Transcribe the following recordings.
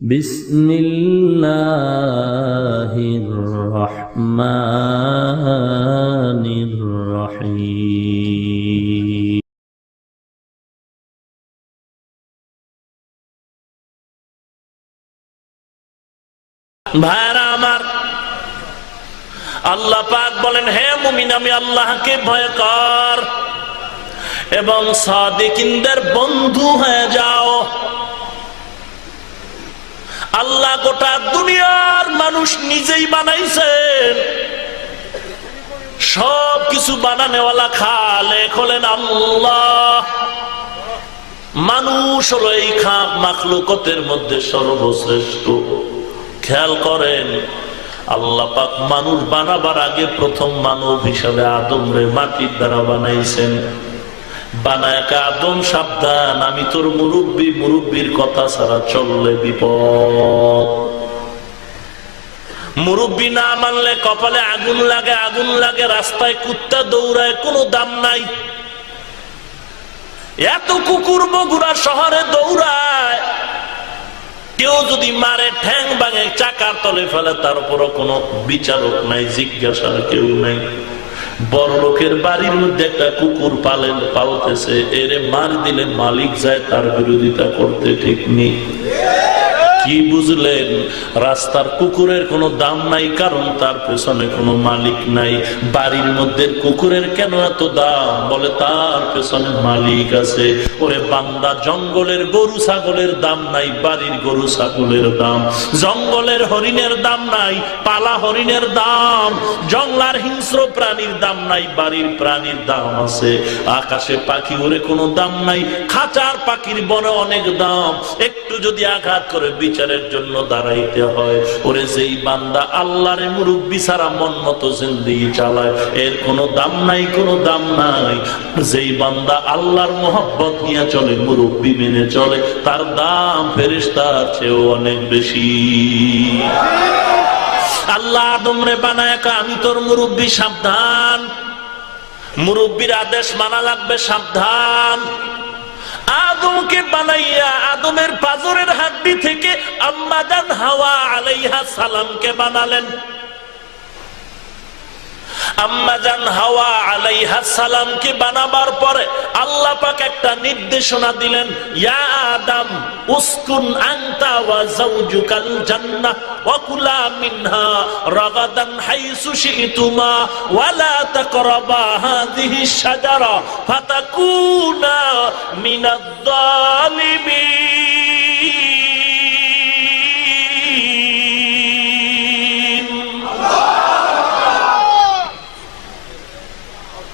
বিসমিল্লাহির রহমানির রহিম। ভাইরা আমার, আল্লাহ পাক বলেন, হে মুমিন, আমি আল্লাহকে ভয় কর এবং সাদিকিনদের বন্ধু হয়ে যাও। আল্লাহ গোটা দুনিয়ার মানুষ নিজেই বানাইছেন, সব কিছু বানানেওয়ালা খালেক হলেন আল্লাহ। মানুষ হলো এই মাখলুকতের মধ্যে সর্বশ্রেষ্ঠ। খেয়াল করেন, আল্লাহ পাক মানুষ বানাবার আগে প্রথম মানব হিসাবে আদমরে মাটির দ্বারা বানাইছেন। বানায় আদম, সাবধান, আমি তোর মুরব্বী, মুরব্বীর কথা ছাড়া চললে বিপদ। মুরব্বী না মানলে কপালে আগুন লাগে, আগুন লাগে, রাস্তায় কুত্তা দৌড়ায়, কোনো দাম নাই। এত কুকুর বগুড়া শহরে দৌড়ায়, কেউ যদি মারে ঠ্যাং ভাঙে চাকার তলে ফেলে, তার উপরও কোনো বিচারক নাই, জিজ্ঞাসার কেউ নাই। বড় লোকের বাড়ির মধ্যে একটা কুকুর পালতেছে, এরে মার দিলে মালিক যায় তার বিরোধিতা করতে, ঠিক নেই? কি বুঝলেন? রাস্তার কুকুরের কোনো দাম নাই, কারণ তার পেছনে কোনো মালিক নাই। বাড়ির মধ্যে কুকুরের কেন এত দাম? বলে তার পেছনে মালিক আছে। ওরে বান্দা, জঙ্গলের গরু ছাগলের দাম নাই, বাড়ির গরু ছাগলের দাম। জঙ্গলের হরিণের দাম নাই, পালা হরিণের দাম। জঙ্গলার হিংস্র প্রাণীর দাম নাই, বাড়ির প্রাণীর দাম আছে। আকাশে পাখি ওরে কোনো দাম নাই, খাঁচার পাখির বড় অনেক দাম। একটু যদি আঘাত করে বিচারের জন্য দাঁড়াইতে হয়। ওরে যেই বান্দা আল্লাহর মুরব্বি ছাড়া মন মতো জিন্দেগি চালায়, এর কোনো দাম নাই, কোনো দাম নাই। যেই বান্দা আল্লাহর মোহাব্বত নিয়ে চলে, মুরব্বি মেনে চলে, তার দাম ফেরেশতার চেয়েও অনেক বেশি। আল্লাহ আদমরে বানায়, আমি তোর মুরব্বি, সাবধান। মুরব্বির আদেশ মানা লাগবে, সাবধান। আদমকে বানাইয়া আদমের পাজরের হাড্ডি থেকে আম্মা জান হাওয়া আলাইহা সালামকে বানালেন। আম্মা জান হাওয়া আলাইহা সালামকে বানাবার পরে আল্লাহ পাক একটা নির্দেশনা দিলেন, ইয়া আদম উসকুন আনতা ওয়া যাওজুকাল জান্নাহ ওয়া কুলা মিনহা রাগাদান হাইসু শিতুমা ওয়া লা তাকরাবা হাযিহিশ শাজারা ফাতাকুনা মিনাজ জালিমিন।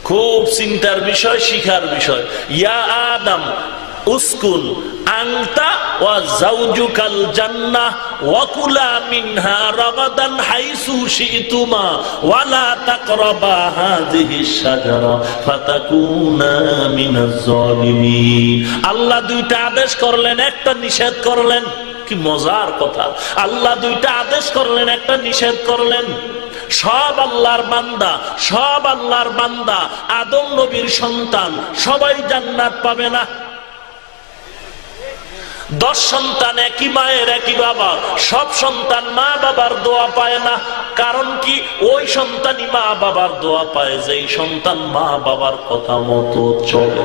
খুব চিন্তার বিষয়, শিখার বিষয়। ইয়া আদম উসকুন আনতা ওয়া যাওজুকাল জান্নাহ ওয়া কুলা মিনহা রাগাদান হাইসু শিতুমা ওয়া লা তাকরাবা হাযিহিশ শাজারা ফাতাকুনা মিনাজ জালিমিন। আল্লাহ দুইটা আদেশ করলেন, একটা নিষেধ করলেন। কি মজার কথা! আল্লাহ দুইটা আদেশ করলেন, একটা নিষেধ করলেন। সব আল্লাহর বান্দা, সব আল্লাহর বান্দা, আদম নবীর সন্তান, সবাই জান্নাত পাবে না। 10 সন্তান, একই মায়ের একই বাবা, সব সন্তান মা বাবার দোয়া পায় না। কারণ কি? ওই সন্তানই মা বাবার দোয়া পায় যেই সন্তান মা বাবার কথা মতো চলে।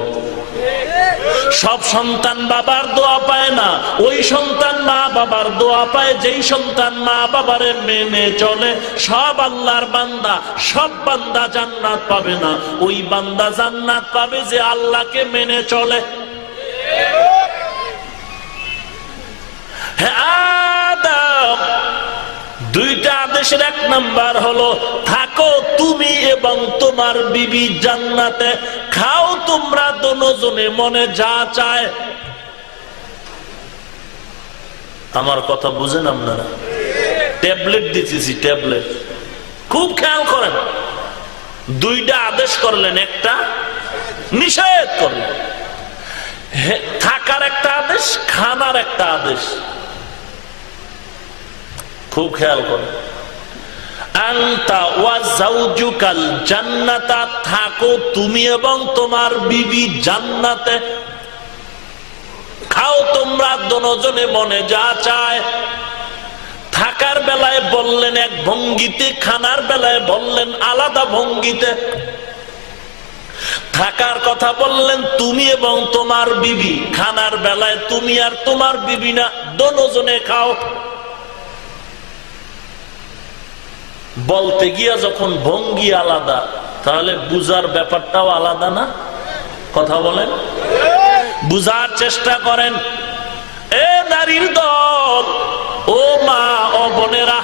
সব সন্তান বাবার দোয়া পায় না, ওই সন্তান মা বাবার দোয়া পায় যেই সন্তান মা বাবারে মেনে চলে। সব আল্লাহর বান্দা, সব বান্দা জান্নাত পাবে না, ওই বান্দা জান্নাত পাবে যে আল্লাহকে মেনে চলে। হে আদম, দুইটা আদেশের এক নাম্বার হলো, থাকো তুমি এবং তোমার বিবি জান্নাতে, খাও তোমরা দুজনে মনে যা চায়। আমার কথা বুঝেন আপনারা? ট্যাবলেট দিতেছি, ট্যাবলেট। খুব খেয়াল করেন, দুইটা আদেশ করলেন, একটা নিষেধ করলেন। থাকার একটা আদেশ, খানার একটা আদেশ। খুব খেয়াল করেন। আনতা ওয়া যাওজুকাল জান্নাতা, থাকো তুমি এবং তোমার বিবি জান্নাতে, খাও তোমরা দুজনে মনে যা চায়। বললেন এক ভঙ্গিতে, খানার বেলায় বললেন আলাদা ভঙ্গিতে, থাকার কথা বললেন তুমি এবং তোমার বিবি, খানার বেলায় তুমি আর তোমার বিবি না, দোনোজনে খাও। বলতে গিয়া যখন ভঙ্গি আলাদা, তাহলে বুঝার ব্যাপারটাও আলাদা না? কথা বলেন, বুঝার চেষ্টা করেন। এ নারীর দল, ও মা, ও বোনেরা,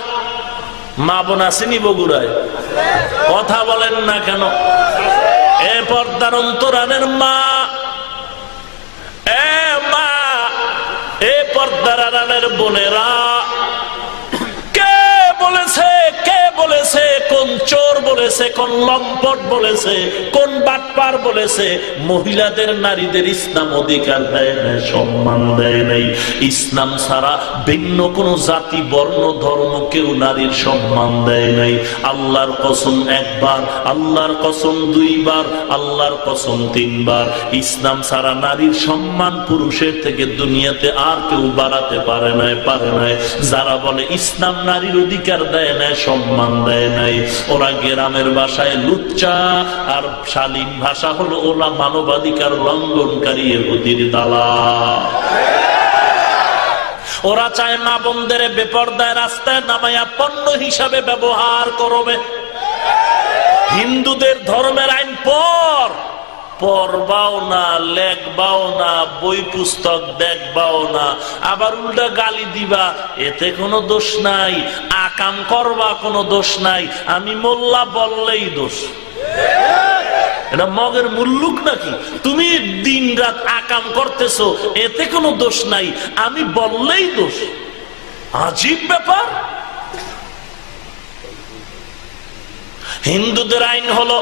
মা বোন আসেনি বগুড়ায়? কথা বলেন না কেন? এ পর্দার অন্তরালের মা, এ মা, এ পর্দার আড়ালের বোনেরা, কে বলেছে, কে বলেছে, কোন চোর বলেছে, কোন লম্পট বলেছে, কোন বাটপার বলেছে মহিলাদের, নারীদের ইসলাম অধিকার দেয় না, সম্মান দেয় নাই? ইসলাম ছাড়া ভিন্ন কোন জাতি, বর্ণ, ধর্ম কেউ নারীর সম্মান দেয় নাই। আল্লাহর কসম একবার, আল্লাহর কসম দুইবার, আল্লাহর কসম তিনবার, ইসলাম ছাড়া নারীর সম্মান পুরুষের থেকে দুনিয়াতে আর কেউ বাড়াতে পারে নাই, পারে নাই। যারা বলে ইসলাম নারীর অধিকার দেয় না, সম্মান দেয় নাই, ওরা গ্রামের ভাষায় লুচ্চা, আর শালীন ভাষা হলো ওরা মানবাধিকার লঙ্ঘনকারী, এহুদির দালাল। ওরা চায় মা বোনদের বেপরদায় রাস্তায় নামাইয়া পণ্য হিসাবে ব্যবহার করবে। হিন্দুদের ধর্মের আইন পড়বাও না, লেখবাও না, বই পুস্তক দেখবাও না, আবার উল্টা গালি দিবা, এতে কোনো দোষ নাই। আকাম করবা, কোনো দোষ নাই। আমি মোল্লা বললেই দোষ। এটা মগের মুল্লুক নাকি? তুমি দিন রাত আকাম করতেছো, এতে কোনো দোষ নাই, আমি বললেই দোষ। আজীব ব্যাপার। হিন্দুদের আইন হলো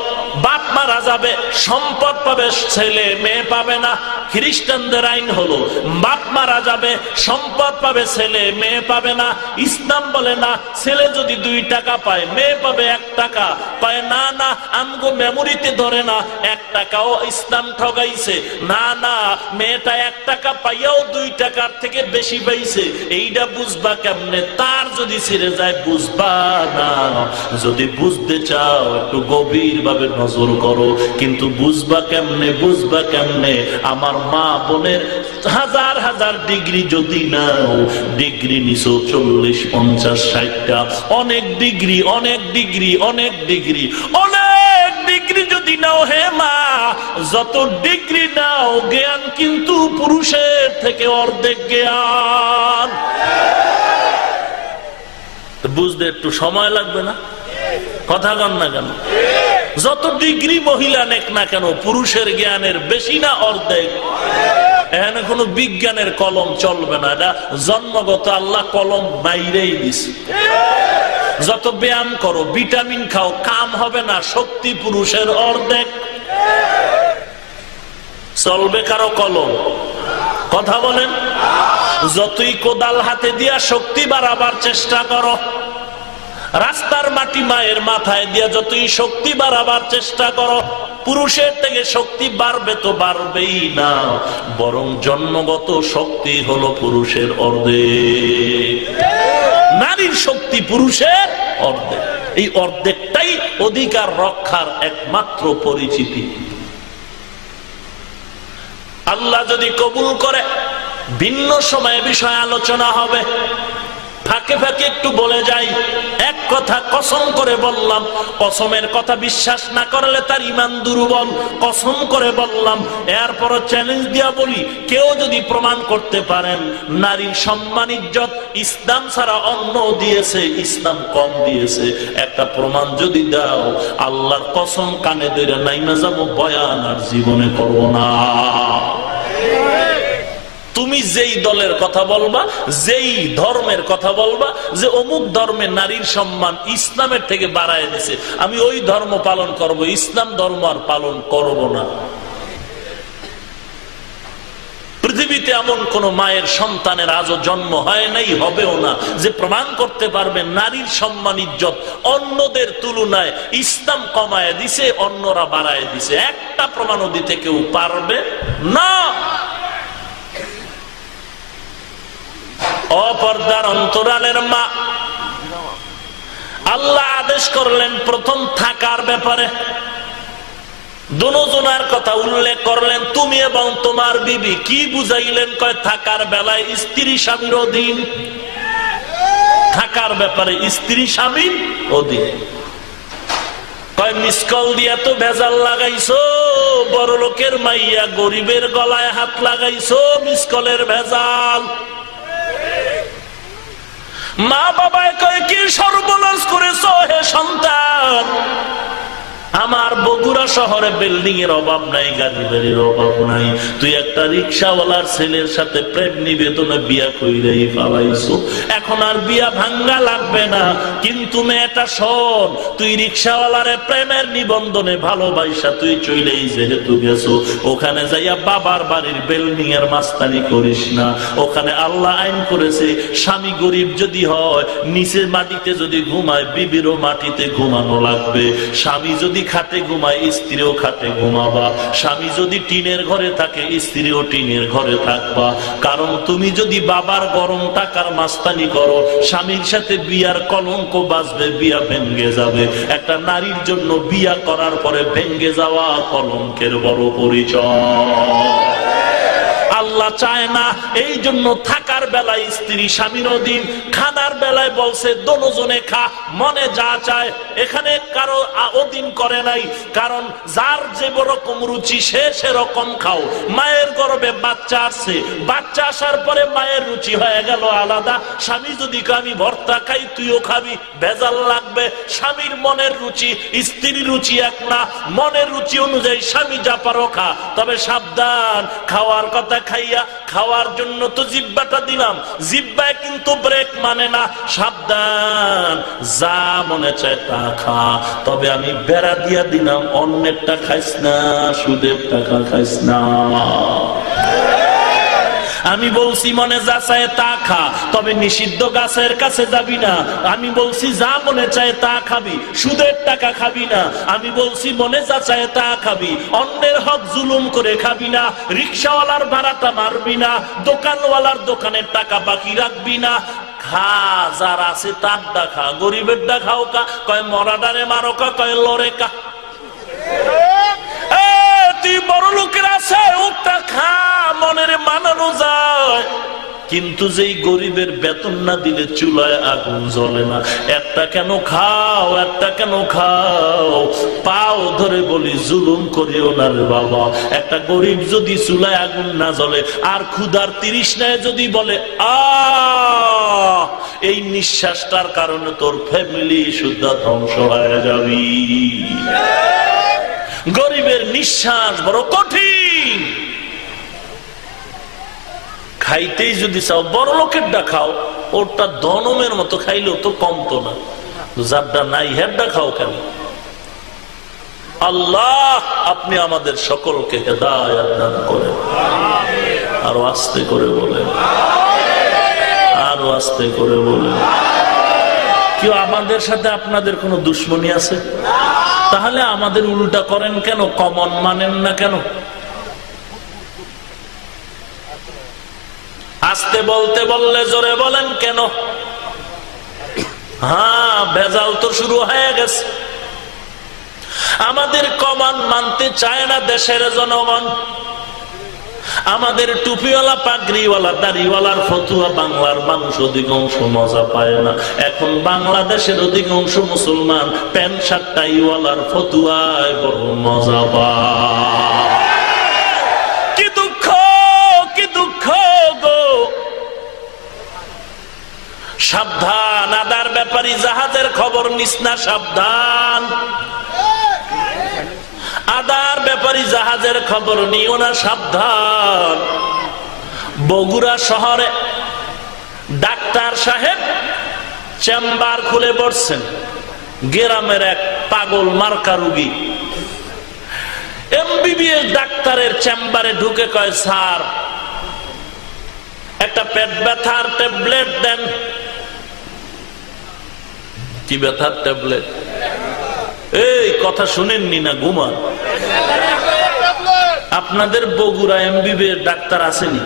বাপ মারা যাবে, সম্পদ পাবে ছেলে, মেয়ে পাবে না। খ্রিস্টানদের আইন হলো বাপ মারা যাবে, সম্পদ পাবে ছেলে, মেয়ে পাবে না। ইসলাম বলে না, ছেলে যদি 2 টাকা পায়, মেয়ে পাবে 1 টাকা। পায় না, না, আমগো মেমোরিতে ধরে না, 1 টাকাও ইসলাম ঠগাইছে। না, না, মেয়েটা 1 টাকা পাইয়াও 2 টাকার থেকে বেশি পাইছে। এইটা বুঝবা কেমনে? তার যদি ছেড়ে যায় বুঝবা না। যদি বুঝতে চাও একটু গভীর ভাবে নজর করো। কিন্তু বুঝবা কেমনে, বুঝবা কেমনে? আমার মা বোনের হাজার হাজার ডিগ্রি যদি নাও, ডিগ্রি নিছো 40, 50, 60টা, অনেক ডিগ্রি, অনেক ডিগ্রি, অনেক ডিগ্রি, অনেক ডিগ্রি যদি নাও, হে মা, যত ডিগ্রি নাও, জ্ঞান কিন্তু পুরুষের থেকে অর্ধেক জ্ঞান। বুঝতে একটু সময় লাগবে না? কথা কন না কেন? যত ডিগ্রি মহিলা নেক না কেন, পুরুষের জ্ঞানের বেশি না অর্ধেক। এখানে কোনো বিজ্ঞানের কলম চলবে না, এটা জন্মগত আল্লাহ কলম বাইরেই দিছে। যত ব্যায়াম করো, ভিটামিন খাও, কাম হবে না, শক্তি পুরুষের অর্ধেক। চলবে কারো কলম? কথা বলেন। যতই কোদাল হাতে দিয়া শক্তি বাড়াবার চেষ্টা করো, রাস্তার মাটি মায়ের মাথায় দিয়া যতই শক্তি বাড়াবার চেষ্টা করো, পুরুষের থেকে শক্তি বাড়বে তো বাড়বেই না, বরং জন্মগত শক্তি হলো পুরুষের অর্ধেক। নারীর শক্তি পুরুষের অর্ধেক। এই অর্ধেকটাই অধিকার রক্ষার একমাত্র পরিচিতি। আল্লাহ যদি কবুল করে, ভিন্ন সময়ে বিষয় আলোচনা হবে। ফাঁকে ফাঁকে একটু বলে যাই, এক কথা কসম করে বললাম, কসমের কথা বিশ্বাস না করলে তার ঈমান দুর্বল। কসম করে বললাম, এরপরও চ্যালেঞ্জ দিয়া বলি, কেউ যদি প্রমাণ করতে পারেন নারীর সম্মান ইজ্জত ইসলাম ছাড়া অন্য দিয়েছে, ইসলাম কম দিয়েছে, একটা প্রমাণ যদি দাও, আল্লাহর কসম কানে ধরে নাইমা যাবো, বয়ান আর জীবনে করবো না। তুমি যেই দলের কথা বলবা, যেই ধর্মের কথা বলবা, যে অমুক ধর্মে নারীর সম্মান ইসলামের থেকে বাড়ায় দিছে, আমি ওই ধর্ম পালন করব, ইসলাম ধর্ম আর পালন করব না। পৃথিবীতে এমন কোন মায়ের সন্তানের আজও জন্ম হয় নাই, হবেও না, যে প্রমাণ করতে পারবে নারীর সম্মান ইজ্জত অন্যদের তুলনায় ইসলাম কমায় দিছে, অন্যরা বাড়ায় দিছে। একটা প্রমাণও দিতে কেউ পারবে না। অপর্দার অন্তরালের মা, আল্লাহ আদেশ করলেন প্রথম থাকার ব্যাপারে দুজনার কথা উল্লেখ করলেন, তুমি এবং তোমার বিবি। কি বুঝাইলেন? কয় থাকার বেলায় স্ত্রী স্বামীর অধীন, থাকার ব্যাপারে স্ত্রী স্বামীর অধীন। কয় মিসকল দিয়া তো ভেজাল লাগাইছো, বড় লোকের মাইয়া গরিবের গলায় হাত লাগাইছো, মিসকলের ভেজাল। মা বাবায় কয় কি সর্বনাশ করেছো হে সন্তান। আমার বগুড়া শহরে বিল্ডিং এর অভাব নাই, গাড়ি বাড়ির অভাব নাই, তুই একটা রিক্সাওয়ালার ছেলের সাথে প্রেম নিবেদনে বিয়া কইরাই পালাইছো, এখন আর বিয়া ভাঙ্গা লাগবে না। কিন্তু মেয়েটা শোন, তুই রিক্সাওয়ালারে প্রেমের নিবন্ধনে ভালোবাসা তুই চইলেই যেহেতু গেছো, ওখানে যাইয়া বাবার বাড়ির বিল্ডিং এর মাস্তানি করিস না। ওখানে আল্লাহ আইন করেছে, স্বামী গরিব যদি হয়, নিচে মাটিতে যদি ঘুমায়, বিবিরও মাটিতে ঘুমানো লাগবে। স্বামী যদি খাটে ঘুমায়, স্ত্রীও খাটে ঘুমাবা। স্বামী যদি টিনের ঘরে থাকে, স্ত্রীও টিনের ঘরে থাকবা। কারণ তুমি যদি বাবার গরম টাকার মাস্তানি করো, স্বামীর সাথে বিয়ার কলঙ্ক বাজবে, বিয়া ভেঙ্গে যাবে। একটা নারীর জন্য বিয়া করার পরে ভেঙ্গে যাওয়া কলঙ্কের বড় পরিচয়। আল্লাহ চায় না। এই জন্য থাকার বেলায় স্ত্রী স্বামীর অধীন, খানার বেলায় বলছে দুজনে খা, মনে যা চায়। এখানে কারো অধীন করে নাই, কারণ যার যে রকম রুচি সে সেরকম খাও। মায়ের গর্ভে বাচ্চা আসছে, বাচ্চা আসার পরে মায়ের রুচি হয়ে গেল আলাদা। স্বামী যদি আমি ভর্তা খাই, তুইও খাবি, ভেজাল লাগবে। স্বামীর মনের রুচি স্ত্রীর রুচি এক না, মনের রুচি অনুযায়ী স্বামী যা পারো খা, তবে সাবধান, খাওয়ার কথা খাইয়া, খাওয়ার জন্য তো জিব্বাটা দিলাম, জিব্বায় কিন্তু ব্রেক মানে না। সাবধান, যা মনে চায় তা খা, তবে আমি বেড়া দিয়া দিলাম, অন্যেরটা খাইস না, সুদের টাকা খাইস না। আমি বলছি মনে যা চায় তা খা, তবে নিষিদ্ধ গাছের কাছে যাবি না। আমি বলছি যা মনে চায় তা খাবি, সুদের টাকা খাবি না। আমি বলছি মনে যা চায় তা খাবি, অন্যের হক জুলুম করে খাবি না। রিক্সাওয়ালার ভাড়াটা মারবি না, দোকানওয়ালার দোকানের টাকা বাকি রাখবি না। খা, যার আছে তার ডা খা, গরিবের ডা খাও কা। কয় মরাডারে মারো কা, কয় লড়ে কা। তুই বড় লোকের আছে ওটা খা, মনের মানানো যায়। কিন্তু যেই গরিবের বেতন না দিলে চুলায় আগুন জ্বলে না, একটা কেন খাও, একটা কেন খাও। পাও ধরে বলি জুলুম করিও না রে বাবা। একটা গরিব যদি চুলায় আগুন না জ্বলে আর ক্ষুধার তৃষ্ণায় যদি বলে এই নিঃশ্বাসটার কারণে তোর ফ্যামিলি শুদ্ধ ধ্বংস হয়ে যাবি। গরিবের নিঃশ্বাস বড় কঠিন। খাইতেই যদি চাও বড় লোকেরটা খাও, ওরটা দনমের মতো খাইলেও তো কমতো না, যারটা নাই হেরটা খাও কেন? আল্লাহ আপনি আমাদের সকলকে হেদায়েত দান করেন। আরো আস্তে করে বলেন, আরো আস্তে করে বলেন। কেউ আমাদের সাথে আপনাদের কোনো দুশ্মনী আছে? তাহলে আমাদের উল্টা করেন কেন? কমন মানেন না কেন? আস্তে বলতে বললে জোরে বলেন কেন? হ্যাঁ, ভেজাল তো শুরু হয়ে গেছে। আমাদের কমান মানতে চায় না দেশের জনগণ। আমাদের টুপিওয়ালা, পাগড়িওয়ালা, দাড়িওয়ালার ফতুয়া বাংলার মানুষ অধিকাংশ মজা পায় না। এখন বাংলাদেশের অধিকাংশ মুসলমান প্যান্ট শার্ট টাইওয়ালার ফতুয়ায় বড় মজা পায়। কি দুঃখ, কি দুঃখ গো। সাবধান, আদার ব্যাপারী জাহাজের খবর নিস না, সাবধান। আদার ব্যাপারী জাহাজের খবর নিও না, সাবধান। বগুড়া শহরে ডাক্তার সাহেব চেম্বার খুলে বসছেন। গ্রামের এক পাগল মার্কা রুগী এমবিবিএস ডাক্তারের চেম্বারে ঢুকে কয়, স্যার একটা পেট ব্যথার ট্যাবলেট দেন। কি ব্যথার ট্যাবলেট? এই কথা শুনেননি না? ঘুমান। আপনাদের বগুড়া এমবিবিএস ডাক্তার আসেনি?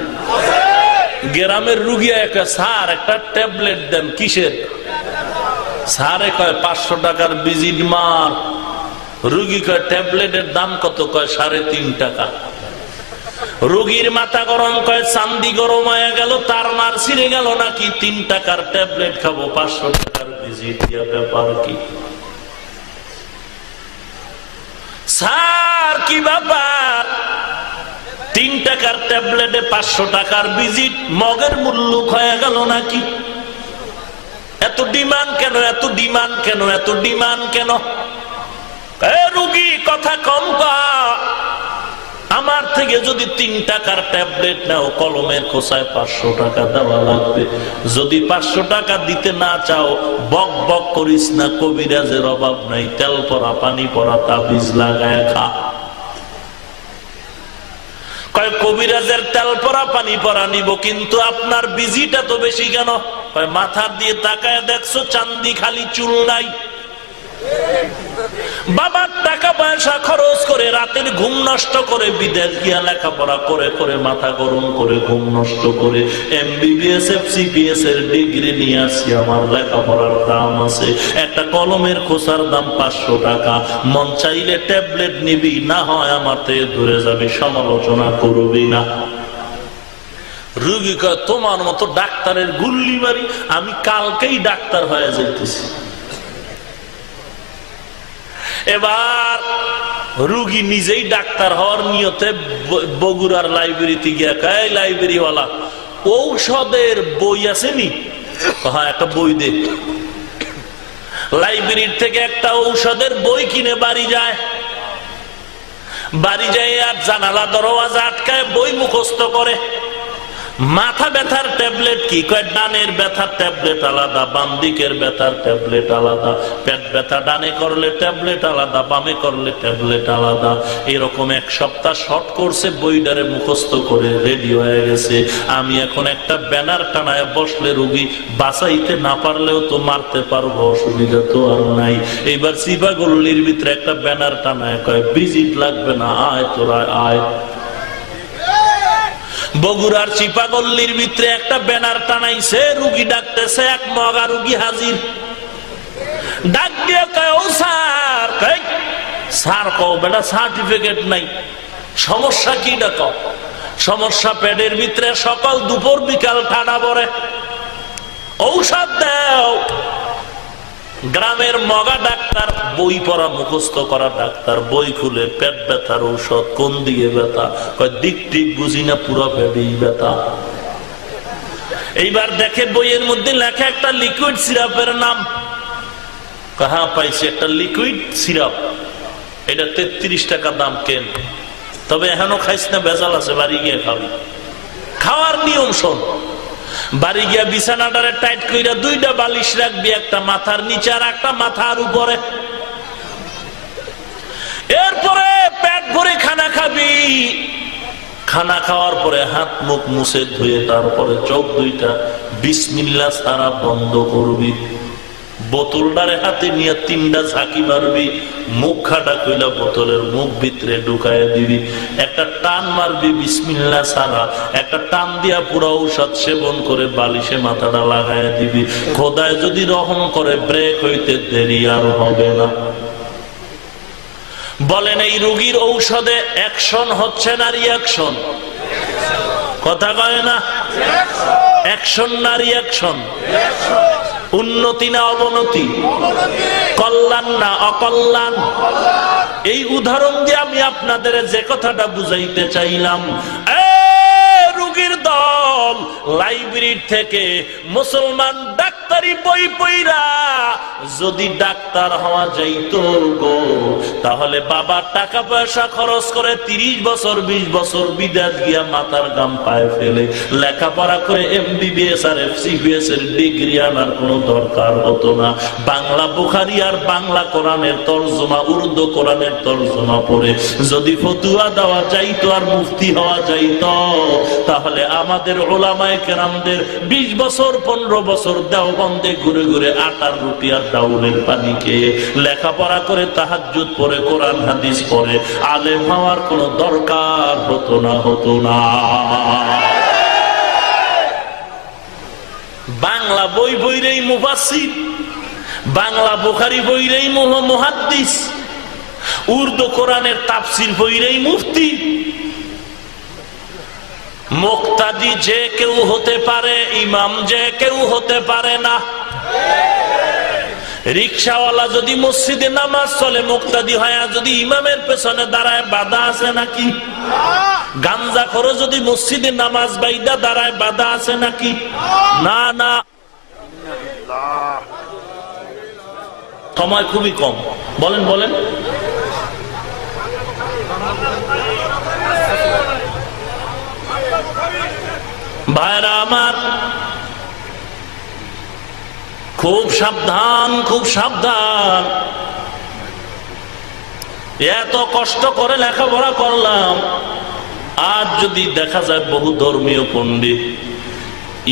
গ্রামের রুগী স্যার একটা ট্যাবলেট দেন। কিসের? সারে কয় 500 টাকার ভিজিট মার। রুগী কয় ট্যাবলেটের দাম কত? কয় 3.5 টাকা। রোগীর মাথা গরম, কয় চান্দি গরম হয়ে গেল, তার মার ছিঁড়ে গেল নাকি? 3 টাকার ট্যাবলেট খাবো, 500 টাকার ভিজিট, ব্যাপার কি স্যার? কি ব্যাপার? 3 টাকার ট্যাবলেটে 500 টাকার ভিজিট, মগের মূল্য হয়ে গেল নাকি? এত ডিমান্ড কেন? এত ডিমান্ড কেন? এত ডিমান্ড কেন? রুগী কথা কম পা। আমার থেকে যদি 3 টাকার ট্যাবলেট নাও, কলমের খোসায় 500 টাকা দেওয়া লাগবে। যদি 500 টাকা দিতে না চাও, বক বক করিস না, কবিরাজের অভাব নাই, তেল পরা পানি পরা তাবিজ লাগায় খা। কয় কবিরাজের তেল পরা পানি পরা নিব, কিন্তু আপনার ভিজিটা তো বেশি কেন? কয় মাথার দিয়ে তাকায় দেখছো চান্দি খালি চুল নাই। বাবার টাকা পয়সা খরচ করে, রাতের ঘুম নষ্ট করে, বিদেশ গিয়া লেখাপড়া করে করে, মাথা গরম করে, ঘুম নষ্ট করে, MBBS FCPS এর ডিগ্রি নিয়ে আসছি। আমার লেখাপড়ার দাম আছে, একটা কলমের খোসার দাম 500 টাকা। মন চাইলে ট্যাবলেট নিবি, না হয় আমার থেকে দূরে যাবি, সমালোচনা করবি না। রুগী কয় তোমার মতো ডাক্তারের গুল্লি মারি, আমি কালকেই ডাক্তার হয়ে যাইতেছি। এবার রুগী নিজেই ডাক্তার হওয়ার নিয়তে বগুড়ার লাইব্রেরিতে গিয়া কয়, লাইব্রেরিওয়ালা ঔষধের বই আছে নি? হ্যাঁ, একটা বই দে। লাইব্রেরির থেকে একটা ঔষধের বই কিনে বাড়ি যায়। বাড়ি যায় আর জানালা দরওয়াজা আটকায় বই মুখস্থ করে। মাথা ব্যথার ট্যাবলেট কি? কয় ডানের ব্যথার ট্যাবলেট আলাদা, বাম দিকের ব্যথার ট্যাবলেট আলাদা, পেট ব্যথা ডানে করলে ট্যাবলেট আলাদা, বামে করলে ট্যাবলেট আলাদা। এরকম 1 সপ্তাহ শর্ট করছে, বইটারে মুখস্থ করে রেডি হয়ে গেছে। আমি এখন একটা ব্যানার টানায় বসলে রোগী বাঁচাইতে না পারলেও তো মারতে পারবো, অসুবিধা তো আর নাই। এইবার চিপাগল্লির ভিতরে একটা ব্যানার টানায় কয় ভিজিট লাগবে না, আয় তোরা আয়। বগুড়ার চিপাগল্লির ভিতরে একটা ব্যানার টানাইছে, রুগী ডাকতেছে, এক মগা রুগী হাজির। ডাক দিয়ে কয় ও স্যার। স্যার কও বেটা, সার্টিফিকেট নাই। সমস্যা কি? ডাক। সমস্যা পেটের ভিতরে সকাল দুপুর বিকাল ঠাডা পড়ে, ঔষধ দাও। গ্রামের মগা ডাক্তার, বই পড়া মুখস্থ করা ডাক্তার, বই খুলে পেট ব্যথার ঔষধ, কোন দিকে ব্যথা? কয় দিক ঠিক বুঝি না, পুরো পেটেই ব্যথা। এইবার দেখে বইয়ের মধ্যে লেখা একটা লিকুইড সিরাপের নাম। কাহা পাইছে একটা লিকুইড সিরাপ, এটা 33 টাকা দাম। কেন? তবে এখনো খাইস না, ভেজাল আছে, বাড়ি গিয়ে খাবি। খাওয়ার নিয়ম শোন। বাড়ি গিয়া বিছানাটারে টাইট কইরা 2টা বালিশ রাখবি, একটা মাথার নিচে আর একটা মাথার উপরে। এরপরে পেট ভরে খানা খাবি। খানা খাওয়ার পরে হাত মুখ মুছে ধুয়ে তারপরে চোখ 2টা বিসমিল্লাহ ছাড়া বন্ধ করবি। বোতলটারে হাতে নিয়ে 3টা ঝাঁকি মারবি, মুখ খাটা কইলা বোতলের মুখ ভিতরে ঢুকায় দিবি। একটা টান মারবি বিসমিল্লাহ ছাড়া, একটা টান দিয়া পুরো ঔষধ সেবন করে বালিশে মাথাটা লাগায় দিবি। খোদায় যদি রহম করে ব্রেক হইতে দেরি আর হবে না। বলেন এই রোগীর ঔষধে অ্যাকশন হচ্ছে না রিয়াকশন? কথা কয় না? অ্যাকশন না রিয়াকশন? উন্নতি না অবনতি? কল্যাণ না অকল্যাণ? এই উদাহরণ দিয়ে আমি আপনাদের যে কথাটা বুঝাইতে চাইলাম, রোগীর দল লাইব্রেরি থেকে মুসলমান ডাক্তারি বই পইরা যদি ডাক্তার হওয়া যাইতো গো, তাহলে বাবা টাকা পয়সা খরচ করে 30 বছর 20 বছর বিদেশ গিয়া মাথার গাম পায়ে ফেলে লেখাপড়া করে MBBS আর FCPS এর ডিগ্রি আনার কোনো দরকার হতো না। বাংলা বুখারী আর বাংলা কোরআনের তরজমা, উর্দু কোরআনের তরজমা পড়ে যদি ফতুয়া দেওয়া যাইতো আর মুফতি হওয়া যাইতো, তাহলে আমাদের উলামায়ে কেরামদের 20 বছর 15 বছর দেওবন্দে ঘুরে ঘুরে আটার রুটি আর ডাউলের পানি খেয়ে লেখাপড়া করে তাহাজ্জুদ পড়ে কোরআন হাদিস পড়ে আলেম হওয়ার কোনো দরকার হতো না। বাংলা বই বইরেই মুফাসসির, বাংলা বুখারী বইরেই মুহাদ্দিস, উর্দু কোরআনের তাফসীর বইরেই মুফতি। মুক্তাদি যে কেউ হতে পারে, ইমাম যে কেউ হতে পারে না। রিকশাওয়ালা যদি মসজিদে নামাজ চলে মুক্তাদি হয়, যদি ইমামের পেছনে দাঁড়ায় বাধা আছে নাকি? গাঞ্জাখোর যদি মসজিদে নামাজ বাইদা দাঁড়ায় বাধা আছে নাকি? না না, সময় খুবই কম। বলেন বলেন। ভাইরা আমার, খুব সাবধান, খুব সাবধান। এত কষ্ট করে লেখাপড়া করলাম, আজ যদি দেখা যায় বহু ধর্মীয় পণ্ডিত,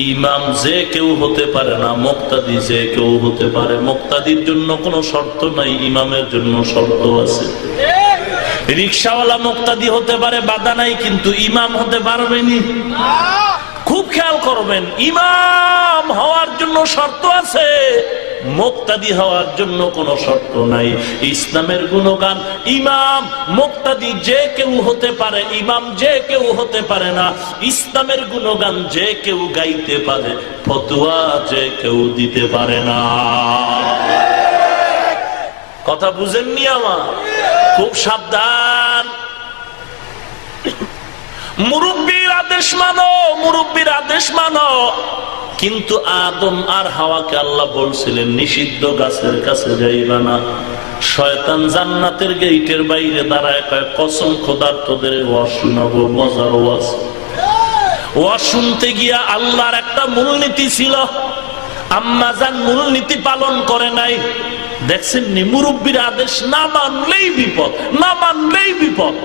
ইমাম যে কেউ হতে পারে না, মুক্তাদি যে কেউ হতে পারে। মুক্তাদির জন্য কোনো শর্ত নাই, ইমামের জন্য শর্ত আছে। রিকশাওয়ালা মুক্তাদি হতে পারে, বাধা নাই, কিন্তু ইমাম হতে পারবেনি। খুব খেয়াল করবেন, ইমাম হওয়ার জন্য শর্ত আছে, মুক্তাদি হওয়ার জন্য কোনো শর্ত নাই। ইসলামের গুণগান ইমাম মুক্তাদি যে কেউ হতে পারে, ইমাম যে কেউ হতে পারে না। ইসলামের গুণগান যে কেউ গাইতে পারে, ফতোয়া যে কেউ দিতে পারে না। কথা বুঝেননি আমার? খুব সাবধান। মুরব্বীর আদেশ মানো, মুরব্বীর আদেশ মানো। কিন্তু আদম আর হাওয়াকে আল্লাহ বলছিলেন নিষিদ্ধ গাছের কাছে যাইবা না। শয়তান জান্নাতের গেটের বাইরে দাঁড়ায় কয়, কসম খোদার তোদের ওয়াজ শোনাবো, মজার ওয়াজ। ওয়াজ শুনতে গিয়া আল্লাহর একটা মূলনীতি ছিল, আম্মা জান মূলনীতি পালন করে নাই। দেখছেন নি, মুরব্বীর আদেশ না মানলেই বিপদ, না মানলেই বিপদ।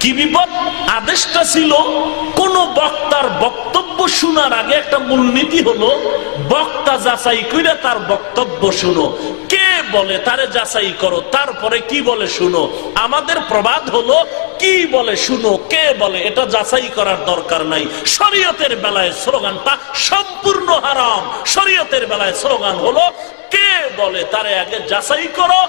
কি বিপদ? আদেশটা ছিল কোন বক্তার বক্তব্য শোনার আগে একটা মূলনীতি হলো, বক্তা যাচাই করে তার বক্তব্য শুনো। কে বলে তারে যাচাই করো, তারপরে কি বলে শুনো। আমাদের প্রবাদ হলো কি বলে শুনো, কে বলে এটা যাচাই করার দরকার নাই। শরীয়তের বেলায় স্লোগানটা সম্পূর্ণ হারাম। শরীয়তের বেলায় স্লোগান হলো কে বলে তারে আগে যাচাই করো।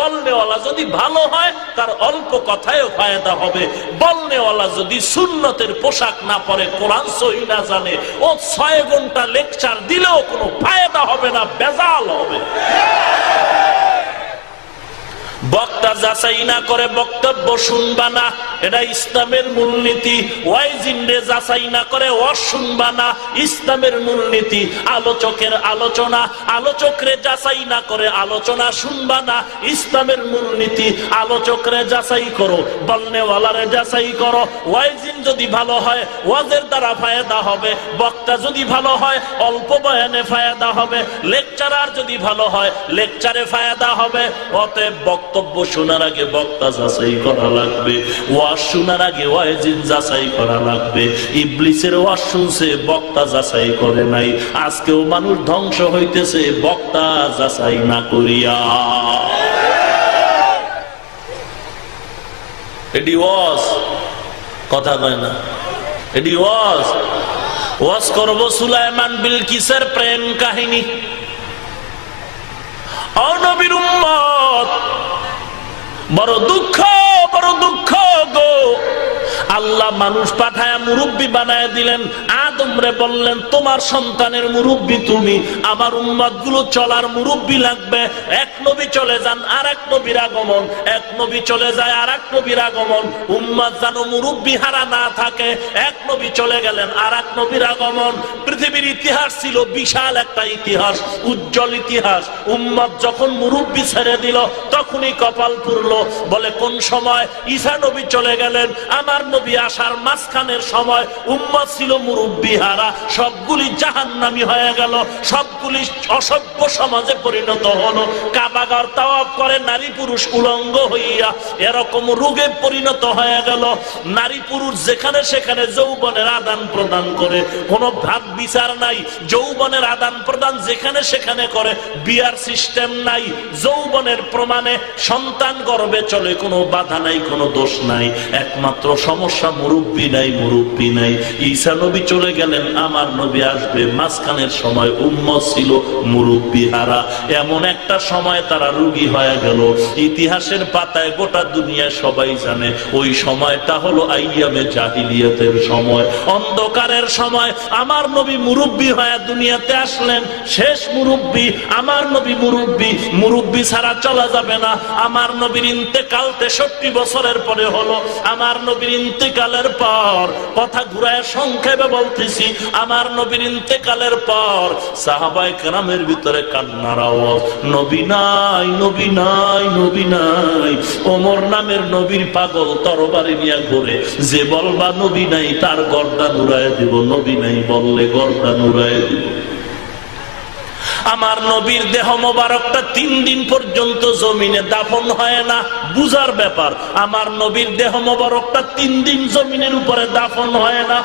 বলনেওয়ালা যদি ভালো হয়, তার অল্প কথায়ও ফায়দা হবে। বলনেওয়ালা যদি সুন্নতের পোশাক না পরে, কোরআন সহি না জানে, ও 6 ঘন্টা লেকচার দিলেও কোনো ফায়দা হবে না, বেজাল হবে। বক্তা যাচাই না করে বক্তব্য শুনবা না, এটা ইসলামের মূলনীতি। ওয়াইজিনরে যাচাই না করে ওয়াজ শুনবা না, ইসলামের মূলনীতি। আলোচকের আলোচনা, আলোচকরে যাচাই না করে আলোচনা শুনবা না, ইসলামের মূলনীতি। আলোচকরে যাচাই করো, বলনেওয়ালারে যাচাই করো। ওয়াইজিন যদি ভালো হয়, ওয়াজের দ্বারা ফায়দা হবে। বক্তা যদি ভালো হয়, অল্প বয়ানে ফায়দা হবে। লেকচারার যদি ভালো হয়, লেকচারে ফায়দা হবে। অতএব বক্তব্য শোনার আগে বক্তা যাচাই করা লাগবে, ওয়াজ শোনার আগে ওয়াইজিন যাচাই করা লাগবে। ইবলিসের ওয়াজ শুনছে, বক্তা যাচাই করে নাই। আজকেও মানুষ ধ্বংস হইতেছে বক্তা যাচাই না করিয়া। এটি ওয়াজ, কথা কয় না, এটি ওয়াজ। ওয়াজ করব সুলাইমান বিলকিসের প্রেম কাহিনী। ও নবীর উম্মত, বড় দুঃখ, বড় দুঃখ গো। আল্লাহ মানুষ পাঠায় মুরব্বী বানায় দিলেন। আদমরে বললেন তোমার সন্তানের মুরব্বী তুমি, আমার উম্মত গুলো চলার মুরব্বী লাগবে। এক নবী চলে যান, আর এক নবীর আগমন, এক নবী চলে যায়, আর এক নবীর আগমন। উম্মত যেন মুরব্বী হারা না থাকে। এক নবী চলে গেলেন, আর এক নবীর আগমন। পৃথিবীর ইতিহাস ছিল বিশাল একটা ইতিহাস, উজ্জ্বল ইতিহাস। উম্মত যখন মুরব্বী ছেড়ে দিল, তখনই কপাল পুরলো। বলে কোন সময়? ঈসা নবী চলে গেলেন, আমার নবী আসার মাঝখানের সময় উম্মত ছিল মুরব্বী হারা। সবগুলি জাহান্নামী হয়ে গেল, সবগুলি অসভ্য সমাজে পরিণত হলো। কাবাগর তাওয়াফ করে নারী পুরুষ উলঙ্গ হইয়া এরকম রোগে পরিণত হয়ে গেল। নারী পুরুষ যেখানে সেখানে যৌবনের আদান প্রদান করে, কোনো ভাব বিচার নাই। যৌবনের আদান প্রদান যেখানে সেখানে করে, বিয়ার সিস্টেম নাই। যৌবনের প্রমাণে সন্তান গর্ভে চলে, কোনো বাধা নাই, কোনো দোষ নাই। একমাত্র সমস্যা মুরব্বী নাই, মুরব্বী নাই। ঈসা নবী চলে গেলেন, আমার নবী আসবে। মাঝখানের সময় উম্মত ছিল মুরব্বি হারা। এমন একটা সময় তারা রোগী হয়ে গেল, ইতিহাসের পাতায় গোটা দুনিয়া সবাই জানে ওই সময়টা হলো আইয়ামে জাহিলিয়াতের সময়, অন্ধকারের সময়। আমার নবী মুরব্বি হয়ে দুনিয়াতে আসলেন, শেষ মুরব্বি। আমার নবী মুরব্বি ছাড়া চলা যাবে না। আমার নবীর ইন্তেকাল 63 বছরের পরে হলো। আমার নবীর ইন্তেকালের পর, কথা ঘুরায় সংক্ষেপে বলতেছি, আমার নবীর ইন্তেকালের পর সাহাবায়ে কেরামের ভিতরে কান্নার আওয়াজ, নবী নাই, নবী নাই, নবী নাই। ওমর নামের নবীর পাগল তরবারি নিয়ে ঘুরে, যে বলবা নবী নাই তার গর্দান উড়ায় দিব, নবী নাই বললে গর্দান উড়ায় দিব। আমার নবীর দেহ মোবারকটা 3 দিন পর্যন্ত জমিনে দাফন হয় না। বুঝার ব্যাপার, আমার নবীর দেহ মোবারকটা 3 দিন জমিনের উপরে দাফন হয় না।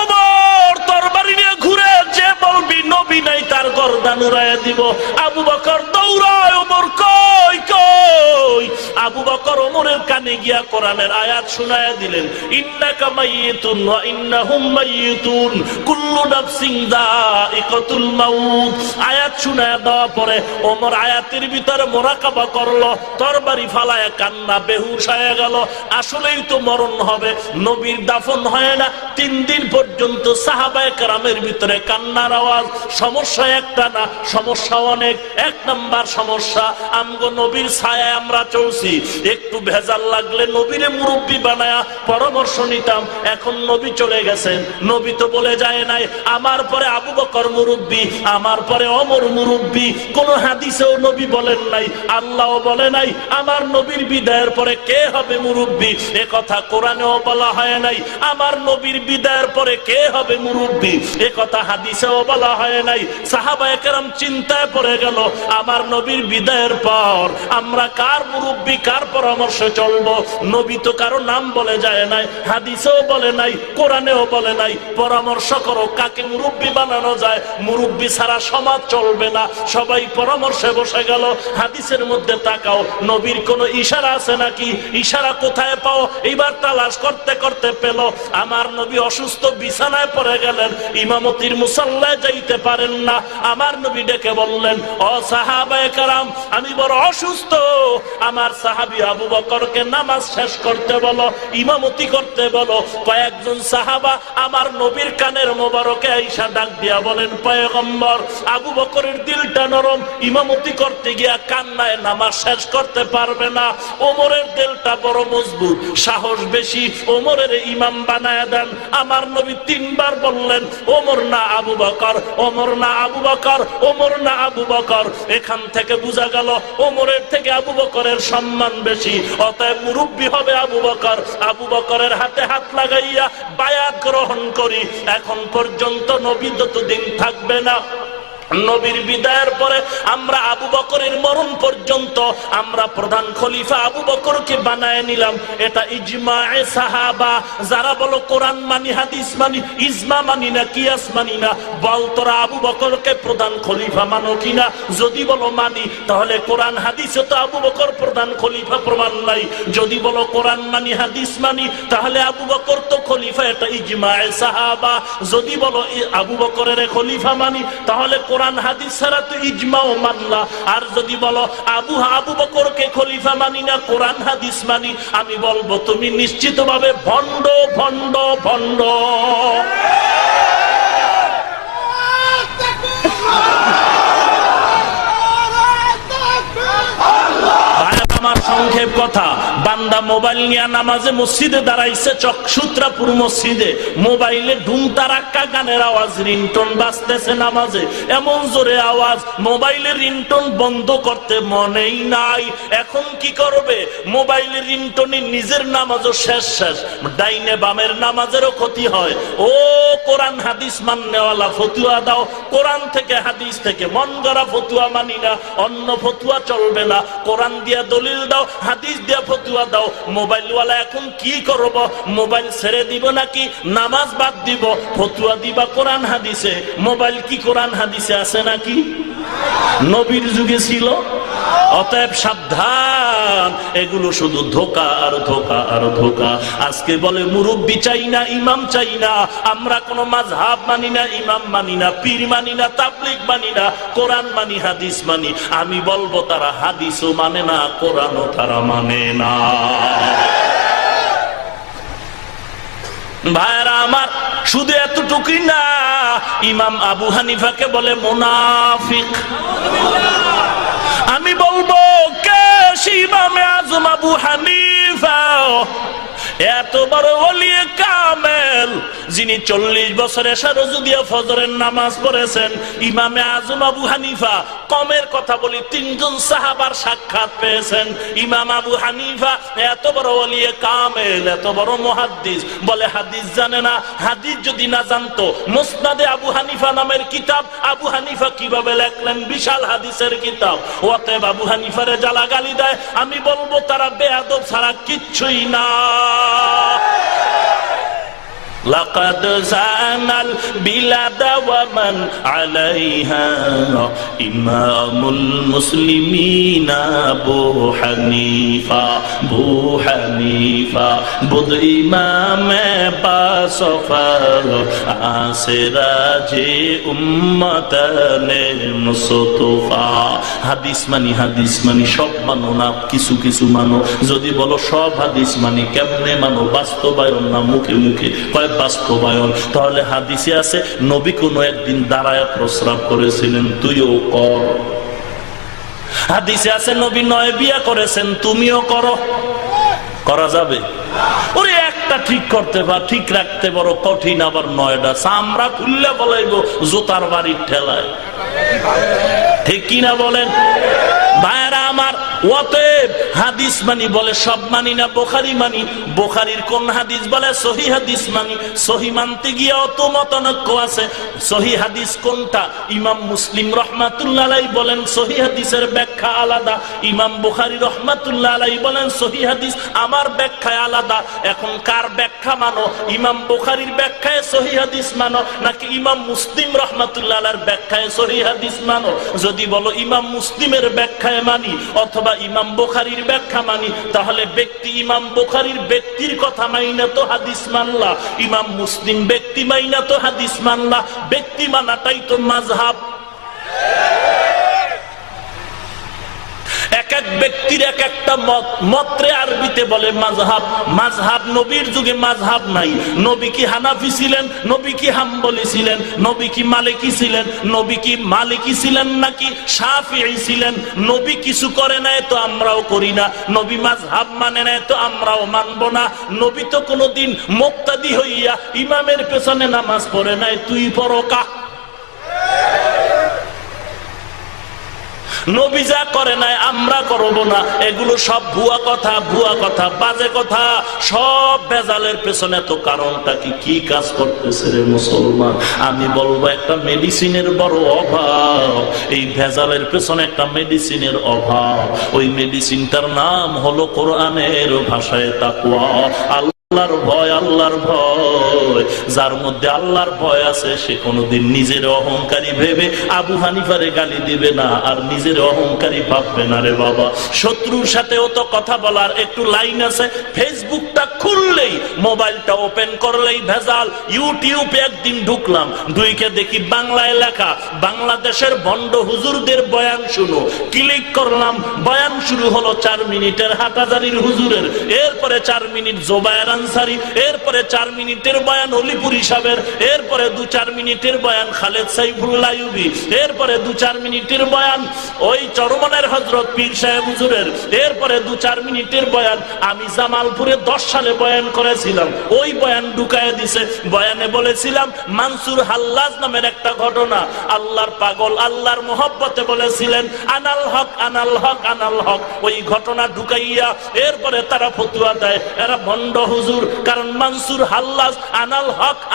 ওমর তরবারি নিয়ে ঘুরে, যে বলবি নবী নাই তার গর্দান উড়াইয়া দিব। আবু বকর দৌড়ায়, ওমর কই কই। আবু বকর ওমরের কানে গিয়া কোরআনের আয়াত শুনায়া দিলেন, ইন্নাকা মাইয়িতুন ওয়া ইন্নাহুম মাইয়িতুন কুল্লু নাফসিন যায়িকাতুল মাউত। আয়াত শুনায়া দেওয়া পরে ওমর আয়াতের ভিতরে মোরাকাবা করলো, তরবারি ফালায়া কান্না, বেহুশ হয়ে গেল। আসলেই তো মরণ হবে, নবীর দাফন হয় না। 3 দিন পর্যন্ত সাহাবায়ে কেরামের ভিতরে কান্নার আওয়াজ। সমস্যা একটা না, সমস্যা অনেক। 1 নাম্বার সমস্যা, আমগো নবীর ছায়ায় আমরা চলছি, একটু ভেজাল লাগলে নবীরে মুরব্বি বানায়া পরামর্শ নিতাম। এখন নবী চলে গেছেন, নবী তো বলে যায় নাই আমার পরে আবু বকর মুরব্বি, আমার পরে ওমর মুরব্বি। কোন হাদিসেও নবী বলেন নাই, আল্লাহও বলে নাই আমার নবীর বিদায়ের পরে কে হবে মুরব্বি। এ কথা কোরআনেও বলা হয় নাই, আমার নবীর বিদায়ের পরে কে হবে মুরব্বি। এ কথা হাদিসেও বলা হয় নাই। সাহাবায়ে কেরাম চিন্তায় পড়ে গেল, আমার নবীর বিদায়ের পর আমরা কার মুরব্বি, কার পরামর্শে চলবো। নবী তো কারো নাম বলে যায় নাই, হাদিসেও বলে নাই, কোরআনেও বলে নাই। পরামর্শ করো কাকে মুরব্বি বানানো যায়। মুরব্বি ছাড়া সমাজ চলবে না। সবাই পরামর্শে বসে গেল। হাদিসের মধ্যে তাকাও, নবীর কোনো ইশারা আছে নাকি? ইশারা কোথায় পাও? এইবার তালাশ করতে করতে পেল, আমার নবী অসুস্থ, বিছানায় পড়ে গেলেন, ইমামতির মুসাল্লায় যাইতে পারেন না। আমার নবী ডেকে বললেন, ও সাহাবায়ে কেরাম, আমি বড় অসুস্থ, আমার সাহাবী আবু বকরকে নামাজ শেষ করতে বলো, ইমামতি করতে বলো। কয়েকজন সাহাবা আমার নবীর কানের মোবারকে আইসা ডাক দিয়া বলেন, পয়গম্বর, আবু বকরের দিলটা নরম, ইমামতি করতে গিয়া কান্নায় নামাজ শেষ করতে পারবে না। ওমরের দিলটা বড় মজবুত, সাহস বেশি, ওমরের ইমাম বানায় দেন। আমার নবী 3 বার বললেন, ওমর না আবু বকর, ওমর না আবু বকর, ওমর না আবু বকর। এখান থেকে বোঝা গেল ওমরের থেকে আবু বকরের সম্মান বেশি, অতএব মুরব্বি হবে আবু বকর। আবু বকরের হাতে হাত লাগাইয়া বায়াত গ্রহণ করি। এখন পর্যন্ত নবী যতদিন থাকবে না, নবীর বিদায়ের পরে আমরা আবু বকরের মরণ পর্যন্ত আমরা প্রধান খলিফা আবু বকরকে বানায় নিলাম। এটা ইজমায়ে সাহাবা। যারা বলো কোরআন মানি, হাদিস মানি, ইজমা মানি না, কিয়াস মানি না, বল তোরা আবু বকরকে প্রধান খলিফা মানো কিনা। যদি বলো মানি, তাহলে কোরআন হাদিসে তো আবু বকর প্রধান খলিফা প্রমাণ নাই। যদি বলো কোরআন মানি, হাদিস মানি, তাহলে আবু বকর তো খলিফা, এটা ইজমায়ে সাহাবা। যদি বলো আবু বকরের খলিফা মানি, তাহলে কোরআন হাদিস ছাড়া তো ইজমাও মানলা। আর যদি বলো আবু বকরকে খলিফা মানি না, কোরআন হাদিস মানি, আমি বলবো তুমি নিশ্চিতভাবে ভণ্ড ভণ্ড ভণ্ড। আমার সংক্ষেপ কথা, বান্দা মোবাইল নিয়ে নামাজে মসজিদে দাঁড়াইছে, চকসুত্রাপুর মসজিদে, মোবাইলে ধুমতারাক্কা গানের আওয়াজ, রিংটোন বাজতেছে নামাজে, এমন জোরে আওয়াজ, মোবাইলের রিংটোন বন্ধ করতে মনেই নাই। এখন কি করবে? মোবাইলের রিংটোনে নিজের নামাজও শেষ, ডাইনে বামের নামাজেরও ক্ষতি হয়। ও কোরআন হাদিস মাননেওয়ালা, ফতুয়া দাও, কোরআন থেকে হাদিস থেকে, মন গড়া ফতুয়া মানি না, অন্য ফতুয়া চলবে না। কোরআন দিয়া দলিল দাও, হাদিস দিয়া ফতুয়া দাও। মোবাইলওয়ালা এখন কি করব? মোবাইল ছেড়ে দিব নাকি নামাজ বাদ দিব? ফতুয়া দিবা কোরআন হাদিসে। মোবাইল কি কোরআন হাদিসে আছে নাকি? নবীর যুগে ছিল? অতএব সাবধান, এগুলো শুধু ধোঁকা আর ধোঁকা আর ধোঁকা। আজকে বলে মুরব্বি চাই না, ইমাম চাই না, আমরা কোনো মাযহাব মানি না, ইমাম মানি না, পীর মানি না, তাবলীগ মানি না, কোরআন মানি, হাদিস মানি। আমি বলবো তারা হাদিসও মানে না, কোরআনও তারা মানে না। ভাইরা আমার, শুধু এতটুকুই না, ইমাম আবু হানিফাকে বলে মুনাফিক। আমি বলবো কে ইমামে আজম আবু হানিফা? এত বড় ওলিয়ে কামেল, যিনি 40 বছর এশা রোজু দিয়ে ফজরের নামাজ পড়েছেন। ইমামে আজম আবু হানিফা, কমের কথা বলি, 3 জন সাহাবার সাক্ষাৎ পেয়েছেন। ইমাম আবু হানিফা এত বড় ওলিয়ে কামেল, এত বড় মুহাদ্দিস, বলে হাদিস জানে না। হাদিস যদি না জানতো, মুসনাদে আবু হানিফা নামের কিতাব আবু হানিফা কিভাবে লেখলেন? বিশাল হাদিসের কিতাব। অতএব আবু হানিফারে জ্বালা গালি দেয়, আমি বলবো তারা বেয়াদব ছাড়া কিচ্ছুই না। لقد زان البلاد ومن عليها إمام المسلمين أبو حنيفة أبو حنيفة بود إمام باسفر آسراج أمتن مصطفى। হাদিস মানি সব মানো না, কিছু কিছু মানো। যদি বলো সব হাদিস মানি, কেমনে মানো? বাস্তবায়ন না মুখে মুখে, বাস্তবায়ন। তাহলে হাদিসে আছে নবী কোন একদিন দাঁড়ায় প্রস্রাব করেছিলেন, তুইও কর। হাদিসে আছে নবী 9 বিয়ে করেছেন, তুমিও করো। করা যাবে? ওরে একটা ঠিক করতে ঠিক রাখতে বড় কঠিন, আবার 9টা চামড়া খুললে বলাইব জোতার বাড়ির ঠেলায়। ঠিক কিনা বলেন ভাইরা আমার? অতএব হাদিস মানি বলে সব মানি না, বুখারী মানি। বুখারীর কোন হাদিস বলে সহিহ হাদিস মানি। সহি মানতে গিয়ে অত মতানৈক্য আছে। সহি হাদিস কোনটা? ইমাম মুসলিম রহমাতুল্লাহ আলাইহি বলেন সহি হাদিসের ব্যাখ্যা আলাদা, ইমাম বুখারী রহমাতুল্লাহ আলাইহি বলেন সহি হাদিস আমার ব্যাখ্যায় আলাদা। এখন কার ব্যাখ্যা মানো? ইমাম বুখারীর ব্যাখ্যায় সহি হাদিস মানো, নাকি ইমাম মুসলিম রহমাতুল্লাহ আলাইহির ব্যাখ্যায় সহি হাদিস মানো? যদি বলো ইমাম মুসলিমের ব্যাখ্যায় মানি অথবা ইমাম বুখারীর ব্যাখ্যা মানি, তাহলে ব্যক্তি ইমাম বুখারীর ব্যক্তির কথা মাইনা তো হাদিস মানলা, ইমাম মুসলিম ব্যক্তি মাইনা তো হাদিস মানলা। ব্যক্তি মানাটাই তো মাযহাব। এক এক ব্যক্তির এক একটা মত, মতরে আরবিতে বলে মাযহাব। মাযহাব নবীর যুগে মাযহাব নাই। নবী কি হানাফি ছিলেন? নবী কি হাম্বলি ছিলেন? নবী কি মালিকি ছিলেন? নবী কি মালিকি ছিলেন নাকি শাফিঈ ছিলেন? নবী কিছু করে নাই তো আমরাও করি না, নবী মাযহাব মানে নাই তো আমরাও মানবো না। নবী তো কোনোদিন মুক্তাদি হইয়া ইমামের পেছনে নামাজ পড়ে নাই, তুই পড়ো কা? নবী যা করে নাই আমরা করব না। এগুলো সব ভুয়া কথা, ভুয়া কথা, বাজে কথা, সব ভেজালের পেছনে। তো কারণটা কি কাজ করতেছে রে মুসলমান? আমি বলবো একটা মেডিসিনের বড় অভাব। এই ভেজালের পেছনে একটা মেডিসিনের অভাব। ওই মেডিসিনটার নাম হলো কোরআনের ভাষায় তাকওয়া, আল্লাহর ভয়। আল্লাহর ভয়, যার মধ্যে আল্লাহর ভয় আছে সে কোনোদিন নিজের অহংকারী ভেবে আবু হানিফারে গালি দিবে না, আর নিজের অহংকারী ভাববে না রে বাবা। শত্রুর সাথেও তো কথা বলার একটু লাইন আছে। ফেসবুকটা খুললেই, মোবাইলটা ওপেন করলেই ভেজাল। ইউটিউবে একদিন ঢুকলাম, দুইকে দেখি বাংলায় লেখা বাংলাদেশের ভণ্ড হুজুরদের বয়ান শুনো। ক্লিক করলাম, বয়ান শুরু হলো 4 মিনিটের হাটাজারির হুজুরের, এরপরে 4 মিনিট জোবায়ের আনসারী, এরপরে 4 মিনিটের বয়ান অলিপুর সাহেবের, এরপরে 2-4 মিনিটের বয়ান খালেদ সাইফুল আইয়ুবী, এরপরে 2-4 মিনিটের বয়ান ওই চরমনের হযরত পীর সাহেব হুজুরের, এরপরে 2-4 মিনিটের বয়ান আমি জামালপুরে 10 সালে বয়ান করেছিলাম, ওই বয়ান ঢুকায় দিছে। বয়ানে বলেছিলাম মানসুর হাল্লাজ নামের একটা ঘটনা। আল্লাহর পাগল আল্লাহর মোহব্বতে বলেছিলেন আনাল হক আনাল হক আনাল হক। ওই ঘটনা ঢুকাইয়া এরপরে তারা ফতোয়া দেয় এরা ভণ্ড হুজুর, কারণ মানসুর হাল্লাজ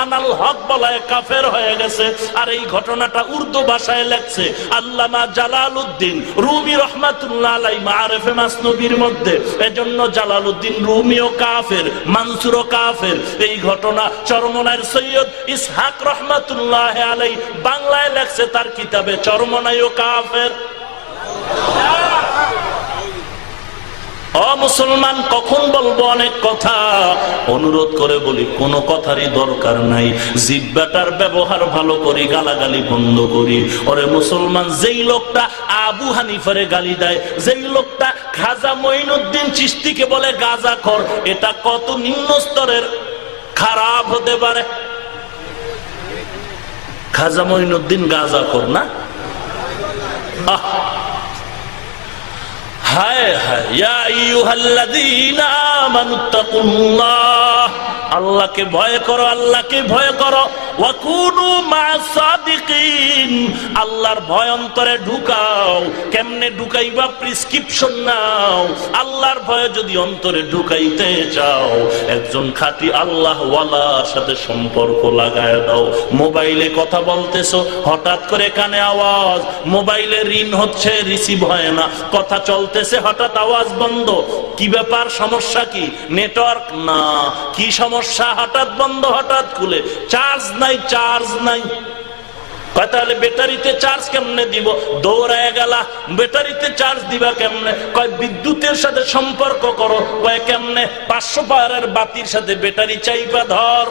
আনাল হক বলায় কাফের হয়ে গেছে। আর এই ঘটনাটা উর্দু ভাষায় লেখছে আল্লামা জালালউদ্দিন রুমি রহমাতুল্লাহ আলাইহি মাআরিফে মাসনবীর মধ্যে। এজন্য জালালউদ্দিন রুমিও কাফের, মানসুরও কাফের। এই ঘটনা চরমনায়ের সৈয়দ ইসহাক রহমাতুল্লাহ আলাইহি বাংলায় লেখছে তার কিতাবে চরমনায়ও কাফের। মুসলমান কখন বলবো অনেক কথা, অনুরোধ করে বলি কোনো কথারই দরকার নাই। জিহ্বাটার ব্যবহার ভালো করি, গালাগালি বন্ধ করি। ওরে মুসলমান, যেই লোকটা আবু হানিফারে গালি দেয়, যেই লোকটা খাজা মঈনুদ্দিন চিশতিকে বলে গাঁজাখোর, এটা কত নিম্ন স্তরের খারাপ হতে পারে। খাজা মঈনুদ্দিন গাঁজাখোর না? হায় হায়, ইয়া আইয়ুহাল্লাযীনা আমানুত্তাকুল্লাহ, আল্লাহকে ভয় করো, আল্লাহকে ভয় করো। ওয়া কুনু মা'আস সাদিকিন, আল্লাহর ভয় অন্তরে ঢুকাও। কেমনে ঢুকাইবা? প্রেসক্রিপশন নাও। আল্লাহর ভয় যদি অন্তরে ঢুকাইতে চাও, একজন খাঁটি আল্লাহ ওয়ালার সাথে সম্পর্ক লাগায় দাও। মোবাইলে কথা বলতেছো, হঠাৎ করে কানে আওয়াজ, মোবাইলে রিং হচ্ছে, রিসিভ হয় না, কথা চলতেছে, হঠাৎ আওয়াজ বন্ধ। কি ব্যাপার? সমস্যা কি? নেটওয়ার্ক না, কি সমস্যা? হঠাৎ বন্ধ, হঠাৎ খুলে। চার্জ নাই, চার্জ নাই। তাহলে ব্যাটারিতে চার্জ কেমনে দিব? দৌড়ায় গেলা, ব্যাটারিতে চার্জ দিবা কেমনে? কয় বিদ্যুতের সাথে সম্পর্ক করো। কয় কেমনে? 500 পাওয়ারের বাতির সাথে ব্যাটারি চাইপা ধর,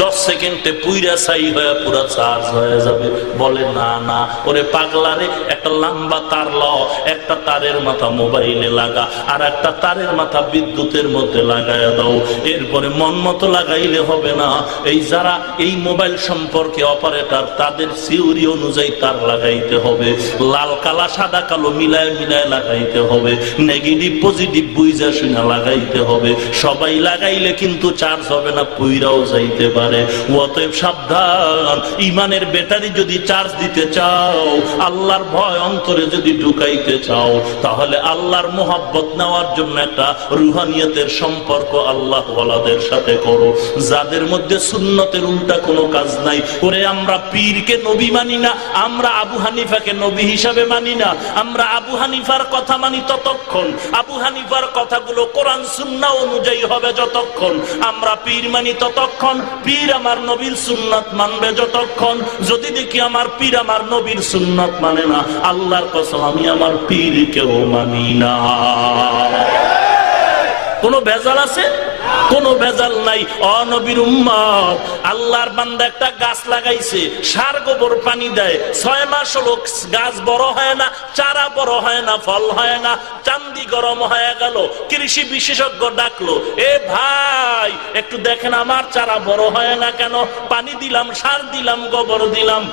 10 সেকেন্ডে পুইরা ছাই হয়ে পুরা চার্জ হয়ে যাবে। বলে না না, ওরে পাগলারে, একটা লম্বা তার ল, একটা তারের মাথা মোবাইলে লাগা, আর একটা তারের মাথা বিদ্যুতের মধ্যে লাগাইয়া দাও। এরপরে মন মতো লাগাইলে হবে না। এই যারা এই মোবাইল সম্পর্কে অপারেটর, তাদের থিওরি অনুযায়ী তার লাগাইতে হবে। লাল কালা সাদা কালো মিলায় মিলায় লাগাইতে হবে। নেগেটিভ পজিটিভ বুঝা শুনা লাগাইতে হবে। সবাই লাগাইলে কিন্তু চার্জ হবে না, পুইরাও যাইতে পারে। অতএব সাবধান, ইমানের ব্যাটারি যদি চার্জ দিতে চাও, আল্লাহর ভয় অন্তরে যদি ঢুকাইতে চাও, তাহলে আল্লাহর মোহাব্বত নেওয়ার জন্য একটা রুহানিয়তের সম্পর্ক আল্লাহ ওয়ালাদের সাথে করো, যাদের মধ্যে সুন্নতের উল্টা কোনো কাজ নাই। ওরে আমরা পীরকে নবী মানি না, আমরা আবু হানিফাকে নবী হিসাবে মানি না। আমরা আবু হানিফার কথা মানি ততক্ষণ, আবু হানিফার কথাগুলো কোরআন সুন্নাহ অনুযায়ী হবে যতক্ষণ। আমরা পীর মানি ততক্ষণ, পীর আমার নবীর সুন্নাত মানবে যতক্ষণ। যদি দেখি আমার পীর আমার নবীর সুন্নাত মানে না, আল্লাহর কসম আমি আমার পীরকেও মানি না। কোন ভেজাল আছে? কোনো ভেজাল নাই। অনবীর উম্মত, আল্লাহর বান্দা একটা গাছ লাগাইছে, সার গোবর পানি দেয়, 6 মাস হলো গাছ বড় হয় না, চারা বড় হয় না, ফল হয় না, চান্দি গরম হয়ে গেল। কৃষি বিশেষজ্ঞ ডাকলো, এ ভাই একটু দেখেন আমার চারা বড় হয় না কেন? পানি দিলাম, সার দিলাম, গোবর দিলাম।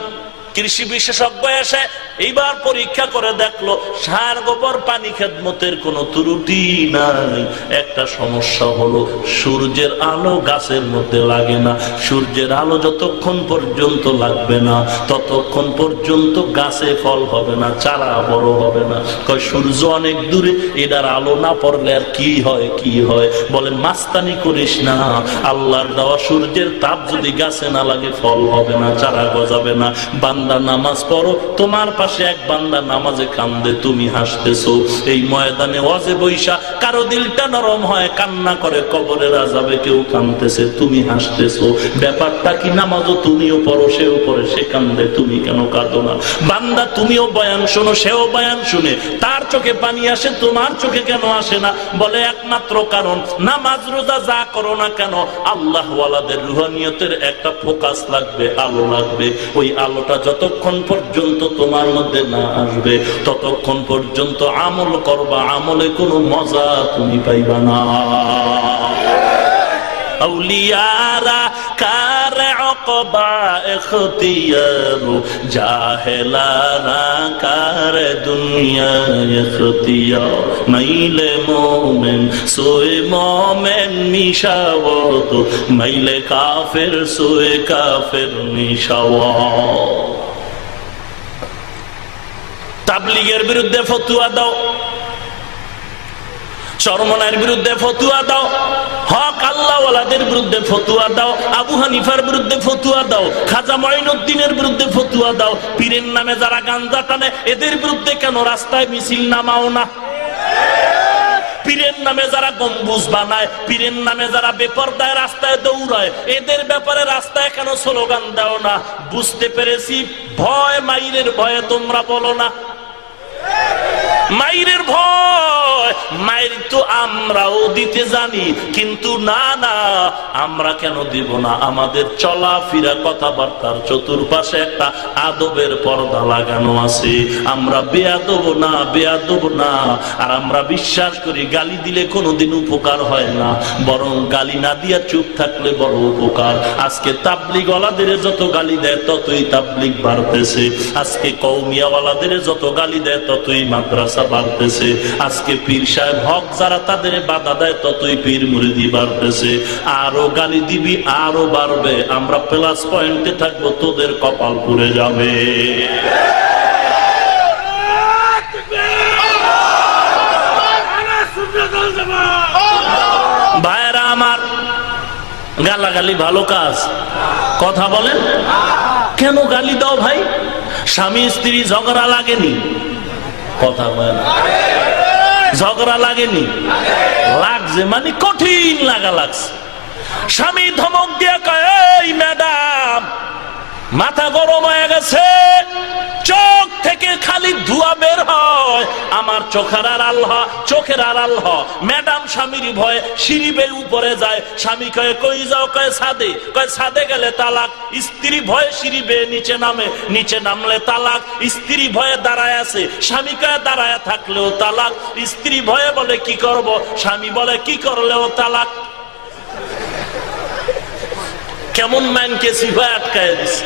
কৃষি বিশেষজ্ঞ এসে এইবার পরীক্ষা করে দেখলো, সার গোবর পানি খেদমতের কোনো ত্রুটি নাই। একটা সমস্যা হলো, সূর্যের আলো গাছের মধ্যে লাগে না। সূর্যের আলো যতক্ষণ পর্যন্ত লাগবে না, ততক্ষণ পর্যন্ত গাছে ফল হবে না, চারা বড় হবে না। কয় সূর্য অনেক দূরে, এটার আলো না পড়লে আর কি হয়? কি হয়? বলে মাস্তানি করিস না, আল্লাহর দেওয়া সূর্যের তাপ যদি গাছে না লাগে, ফল হবে না, চারা গজাবে না। বান্দা নামাজ পড়ো, তোমার পাশে এক বান্দা নামাজে কান্দে, তুমি হাসতেছো। এই ময়দানে ওয়াজে বৈশা কারো দিলটা নরম হয়, কান্না করে, কবরের আযাবে কেউ কাঁদতেছে, তুমি হাসতেছো। ব্যাপারটা কি? নামাজও তুমিও পড়ো, সেও পড়ে, সে কান্দে, তুমি কেন কাঁদো না? বান্দা তুমিও বয়ান শোনো, সেও বয়ান শুনে, তার চোখে পানি আসে, তোমার চোখে কেন আসে না? বলে একমাত্র কারণ, নামাজ রোজা যা করো না কেন, আল্লাহ ওয়ালাদের রুহানিয়তের একটা ফোকাস লাগবে, আলো লাগবে। ওই আলোটা যতক্ষণ পর্যন্ত তোমার মধ্যে না আসবে, ততক্ষণ পর্যন্ত আমল করবা, আমলে কোনো মজা তুমি পাইবা না। আউলিয়ারা কারে অকবা এখতিয়ার, জাহেলারা কারে দুনিয়া এখতিয়ার। মাইলে মোমেন সোয়ে মোমেন মিশাওয়াত, মাইলে কাফের সোয়ে কাফের মিশাওয়াত। তাবলীগের বিরুদ্ধে ফতোয়া দাও, চরমনার বিরুদ্ধে ফতোয়া দাও, হক আল্লাহ ওয়ালাদের বিরুদ্ধে ফতোয়া দাও, আবু হানিফার বিরুদ্ধে ফতোয়া দাও, খাজা মঈনুদ্দিনের বিরুদ্ধে ফতোয়া দাও। পীরের নামে যারা গাঞ্জা টানে, এদের বিরুদ্ধে কেন রাস্তায় মিছিল নামাও না? পীরের নামে যারা গম্বুজ বানায়, পীরের নামে যারা বেপরদায় রাস্তায় দৌড়ায়, এদের ব্যাপারে রাস্তায় কেন স্লোগান দাও না? বুঝতে পেরেছি, ভয়, মাইরের ভয়ে তোমরা বলো না, মাইরের ভয়। মায়ের তো আমরাও দিতে জানি, কিন্তু না না, আমরা কেন দিব না? আমাদের চলাফেরা কথাবার্তার চতুর্পাশে একটা আদবের পর্দা লাগানো আছে। আমরা বেয়াদব না, বেয়াদব না। আর আমরা বিশ্বাস করি গালি দিলে কোনোদিন উপকার হয় না, বরং গালি না দিয়া চুপ থাকলে বড় উপকার। আজকে তাবলিগ ওয়ালাদের যত গালি দেয় ততই তাবলিগ বাড়তেছে, আজকে কওমিয়া ওয়ালাদের যত গালি দেয় ততই মাদ্রাসা বাড়তেছে, আজকে পীর সাহেব হক যারা তাদের বাধা দেয় ততই পীর মুরিদি বাড়তেছে। আরো গালি দিবি আরো বাড়বে, আমরা প্লাস পয়েন্টে থাকবো, তোদের কপাল পুড়ে যাবে। ভাইরা আমার, গালাগালি ভালো কাজ? কথা বলেন, কেন গালি দাও ভাই? স্বামী স্ত্রী ঝগড়া লাগেনি? কথা বলেন, ঝগড়া লাগেনি? লাগছে, মানে কঠিন লাগা লাগছে। স্বামী ধমক দিয়ে কয়, এই ম্যাডাম, মাথা গরম হয়ে গেছে, চোখ থেকে খালি ধোঁয়া বের হয়, আমার চোখের আড়াল হ, চোখের আড়াল হ। ম্যাডাম স্বামীর ভয়ে সিঁড়ি বেয়ে উপরে যায়। স্বামী কয়ে, কই যাও? কয়ে ছাদে। কয়ে ছাদে গেলে তালাক। স্ত্রী ভয়ে সিঁড়ি বেয়ে নিচে নামে, নিচে নামলে তালাক। স্ত্রী ভয়ে দাঁড়ায় আছে, স্বামী কয়ে দাঁড়ায় থাকলেও তালাক। স্ত্রী ভয়ে বলে কি করব, স্বামী বলে কি করলেও তালাক। কেমন ম্যানকে সিভায় আটকায় দিছে।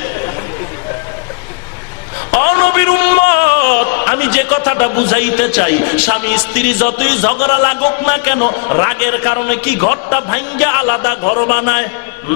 নবীর উম্মত, আমি যে কথাটা বুঝাইতে চাই, স্বামী স্ত্রী যতই ঝগড়া লাগুক না কেন, রাগের কারণে কি ঘরটা ভাঙ্গে আলাদা ঘর বানায়?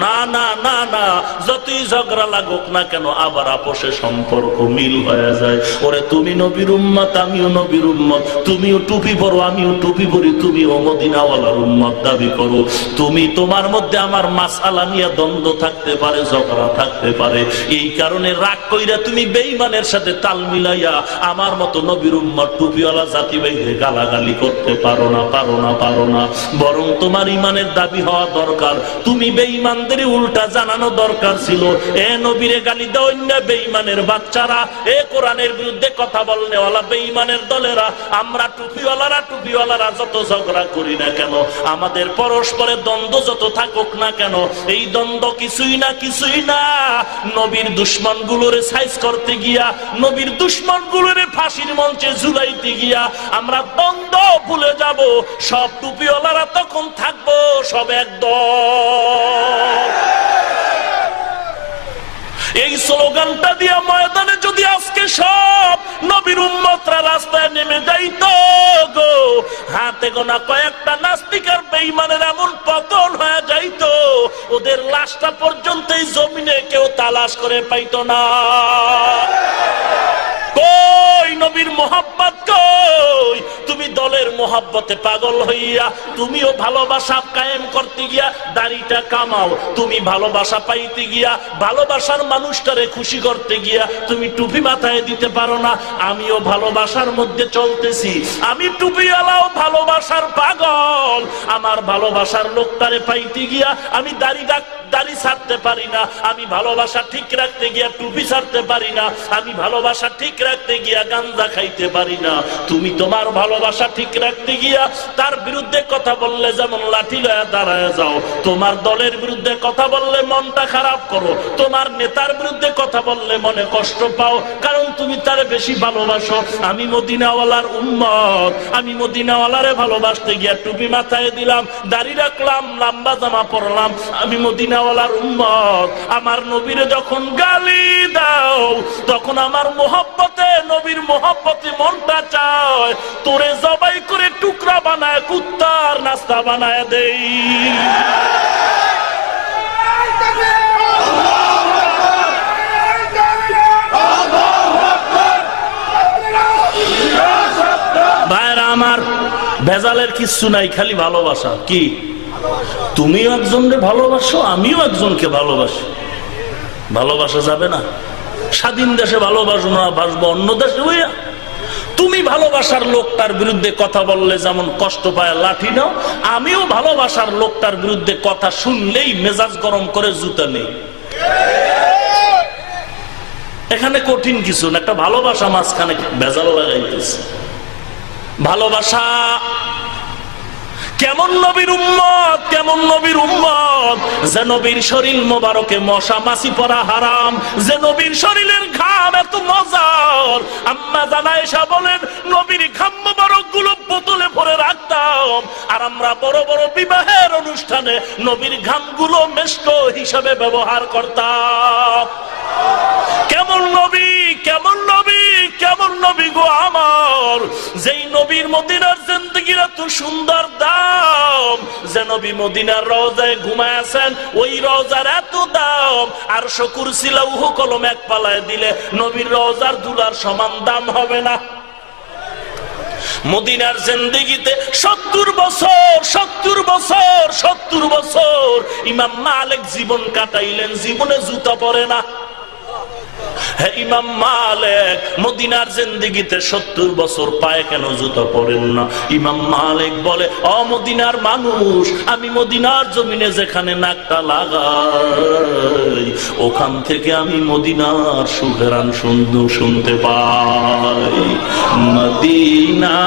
না না না না, যতই ঝগড়া লাগুক না কেন আবার আপোষে সম্পর্ক মিল হয়ে যায়। ওরে তুমি নবীর উম্মত, আমিও নবীর উম্মত, তুমিও টুপি পরো আমিও টুপি পরি, তুমিও মদিনাওয়ালার উম্মত দাবি করো। তুমি তোমার মধ্যে আমার মাসআলা নিয়ে দ্বন্দ্ব থাকতে পারে, ঝগড়া থাকতে পারে, এই কারণে রাগ কইরা তুমি বেঈমানের সাথে তাল মিলাইয়া আমার মতো নবীর উম্মত টুপিওয়ালা জাতি বাইরে গালাগালি করতে পারো না, পারো না, পারো না। বরং তোমার ইমানের দাবি হওয়া দরকার, তুমি বেঈমান উল্টা জানানো দরকার ছিল। এ নবীরে গালি দাও না বেঈমানের বাচ্চারা, এ কোরআনের বিরুদ্ধে কথা বলনেওয়ালা বেঈমানের দলেরা, আমরা টুপিওয়ালারা যত ঝগড়া করি না কেন, আমাদের পরস্পরের দ্বন্দ্ব যত থাকুক না কেন, এই দ্বন্দ্ব কিছুই না, কিছুই না। নবীর দুশ্মন গুলোরে সাইজ করতে গিয়া, নবীর দুশ্মন গুলোরে ফাঁসির মঞ্চে ঝুলাইতে গিয়া আমরা দ্বন্দ্ব ভুলে যাব। সব টুপিওয়ালারা তখন থাকবো সব একদম। এই স্লোগানটা দিয়া ময়দানে যদি আজকে সব নবীর উম্মতরা রাস্তায় নেমে যাইতো গো, হাতে গোনা কয়েকটা নাস্তিক আর বেঈমানের এমন পতন হয়ে যাইতো, ওদের লাশটা পর্যন্ত এই জমিনে কেউ তালাশ করে পাইতো না। কই নবীর মোহাব্বত কই? তুমি দলের মোহাব্বতে পাগল হইয়া তুমিও ভালোবাসা কায়েম করতে গিয়া দাড়িটা কামাও, তুমি ভালোবাসা পাইতে গিয়া ভালোবাসার মানুষটারে খুশি করতে গিয়া তুমি টুপি মাথায় দিতে পারো না। আমিও ভালোবাসার মধ্যে চলতেছি, আমি টুপিওয়ালাও ভালোবাসার পাগল। আমার ভালোবাসার লোকটারে পাইতে গিয়া আমি দাড়ি ছাড়তে পারি না, আমি ভালোবাসা ঠিক রাখতে গিয়া টুপি ছাড়তে পারি না, আমি ভালোবাসা ঠিক রাখতে গিয়া গাঞ্জা খাইতে পারি না। তুমি তোমার ভালোবাসা ঠিক রাখতে গিয়া তার বিরুদ্ধে কথা বললে যেমন লাঠি লয়া দাঁড়ায় যাও, তোমার দলের বিরুদ্ধে কথা বললে মনটা খারাপ করো, তোমার নেতার বিরুদ্ধে কথা বললে মনে কষ্ট পাও, কারণ তুমি তারে বেশি ভালোবাসো। আমি মদিনাওয়ালার উম্মত, আমি মদিনাওয়ালারে ভালোবাসতে গিয়া টুপি মাথায় দিলাম, দাড়ি রাখলাম, লম্বা জামা পরলাম, আমি মদিনাওয়ালার উম্মত। আমার নবীরে যখন গালি দাও তখন আমার মোহব্বতে, নবীর মোহব্বতে মনটা চায় তোরে জবাই করে টুকরা বানায় কুত্তার নাস্তা বানায় দেই। ভাইরা আমার, ভেজালের কিচ্ছু নাই, খালি ভালোবাসা। কি তুমিও একজনকে ভালোবাসো, আমিও একজনকে ভালোবাসি, ভালোবাসা যাবে না? স্বাধীন দেশে ভালোবাসো না, বাসবো অন্য দেশে হইয়া। তুমি ভালোবাসার লোকটার বিরুদ্ধে কথা বললে যেমন কষ্ট পায় লাঠি নাও, আমিও ভালোবাসার লোকটার বিরুদ্ধে কথা শুনলেই মেজাজ গরম করে জুতা নেই। এখানে কঠিন কিছু না, একটা ভালোবাসা মাঝখানে ভেজাল লাগাইতেছে। ভালোবাসা কেমন নবীর উম্মত, কেমন নবীর উম্মত, যে নবীর শরীর মোবারকে মশা মাছি পরা হারাম, যে নবীর শরীরের ঘাম এত মজার। আম্মা জানা আয়েশা বলেন নবীর ঘাম মোবারক গুলো বোতলে ভরে রাখতাম, আর আমরা বড় বড় বিবাহের অনুষ্ঠানে নবীর ঘাম গুলো মেশক হিসাবে ব্যবহার করতাম। কেমন নবী, কেমন নবী, কেমন নবী গো আমার, যেই নবীর মদিনার জিন্দেগির এত সুন্দর দাম, যে নবী মদিনার রওজায় ঘুমায় আছেন, ওই রওজার এত দাম, আর কুরসি লৌহ কলম এক পালায় দিলে নবীর রওজার দুলার সমান দাম হবে না। মদিনার জিন্দেগিতে 70 বছর 70 বছর 70 বছর ইমাম মালিক জীবন কাটাইলেন, জীবনে জুতা পরে না। হ্যাঁ, ইমাম মালিক মদিনার জিন্দেগিতে 70 বছর পায়ে কেন জুতা পরেন না? ইমাম মালিক বলে, ও মদিনার মানুষ, আমি মদিনার জমিনে যেখানে নাকটা লাগাই, ওখান থেকে আমি মদিনার সুঘ্রাণ শুনতে পাই। মদিনা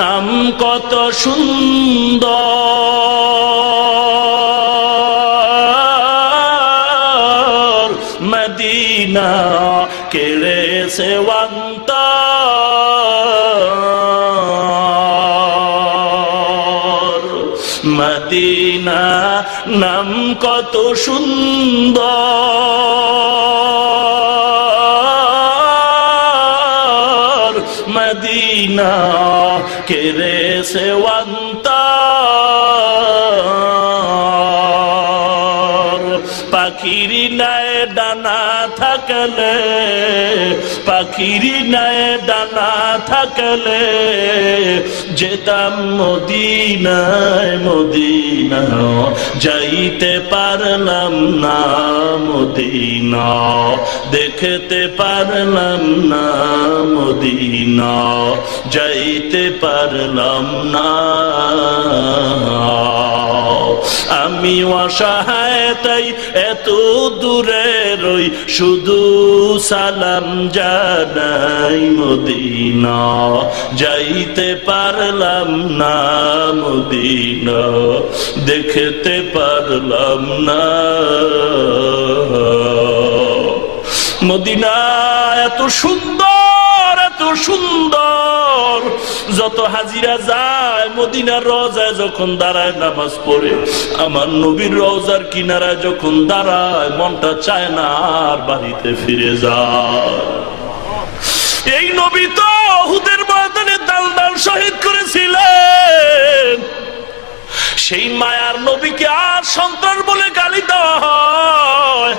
নাম কত সুন্দর, মদিনা কেড়েছে অন্তর, মদিনা নাম কত সুন্দর, মদিনা কেড়েছে অন্তর। পাখির নাই ডানা থাকলে, পাখির নাই ডানা থাকলে, যেতাম মদিনায়, মদিনা যাইতে পারলাম না, মদিনা দেখতে পারলাম না, মদিনা যাইতে পারলাম না। আমি অসহায় তাই এত দূরে রই, শুধু সালাম জানাই, মদিনা যাইতে পারলাম না, মদিনা দেখতে পারলাম না। মদিনা এত সুন্দর, এত সুন্দর, যত হাজিরা যায় মদিনার রওজায় যখন দাঁড়ায় নামাজ পড়ে, আমার নবীর রওজার কিনারায় যখন দাঁড়ায়, মনটা চায় না আর বাড়িতে ফিরে যায়। এই নবী তো উহুদের ময়দানে দাল দাল শহীদ করেছিলেন। সেই মায়ার নবীকে আর সন্তান বলে গালি দেওয়া হয়।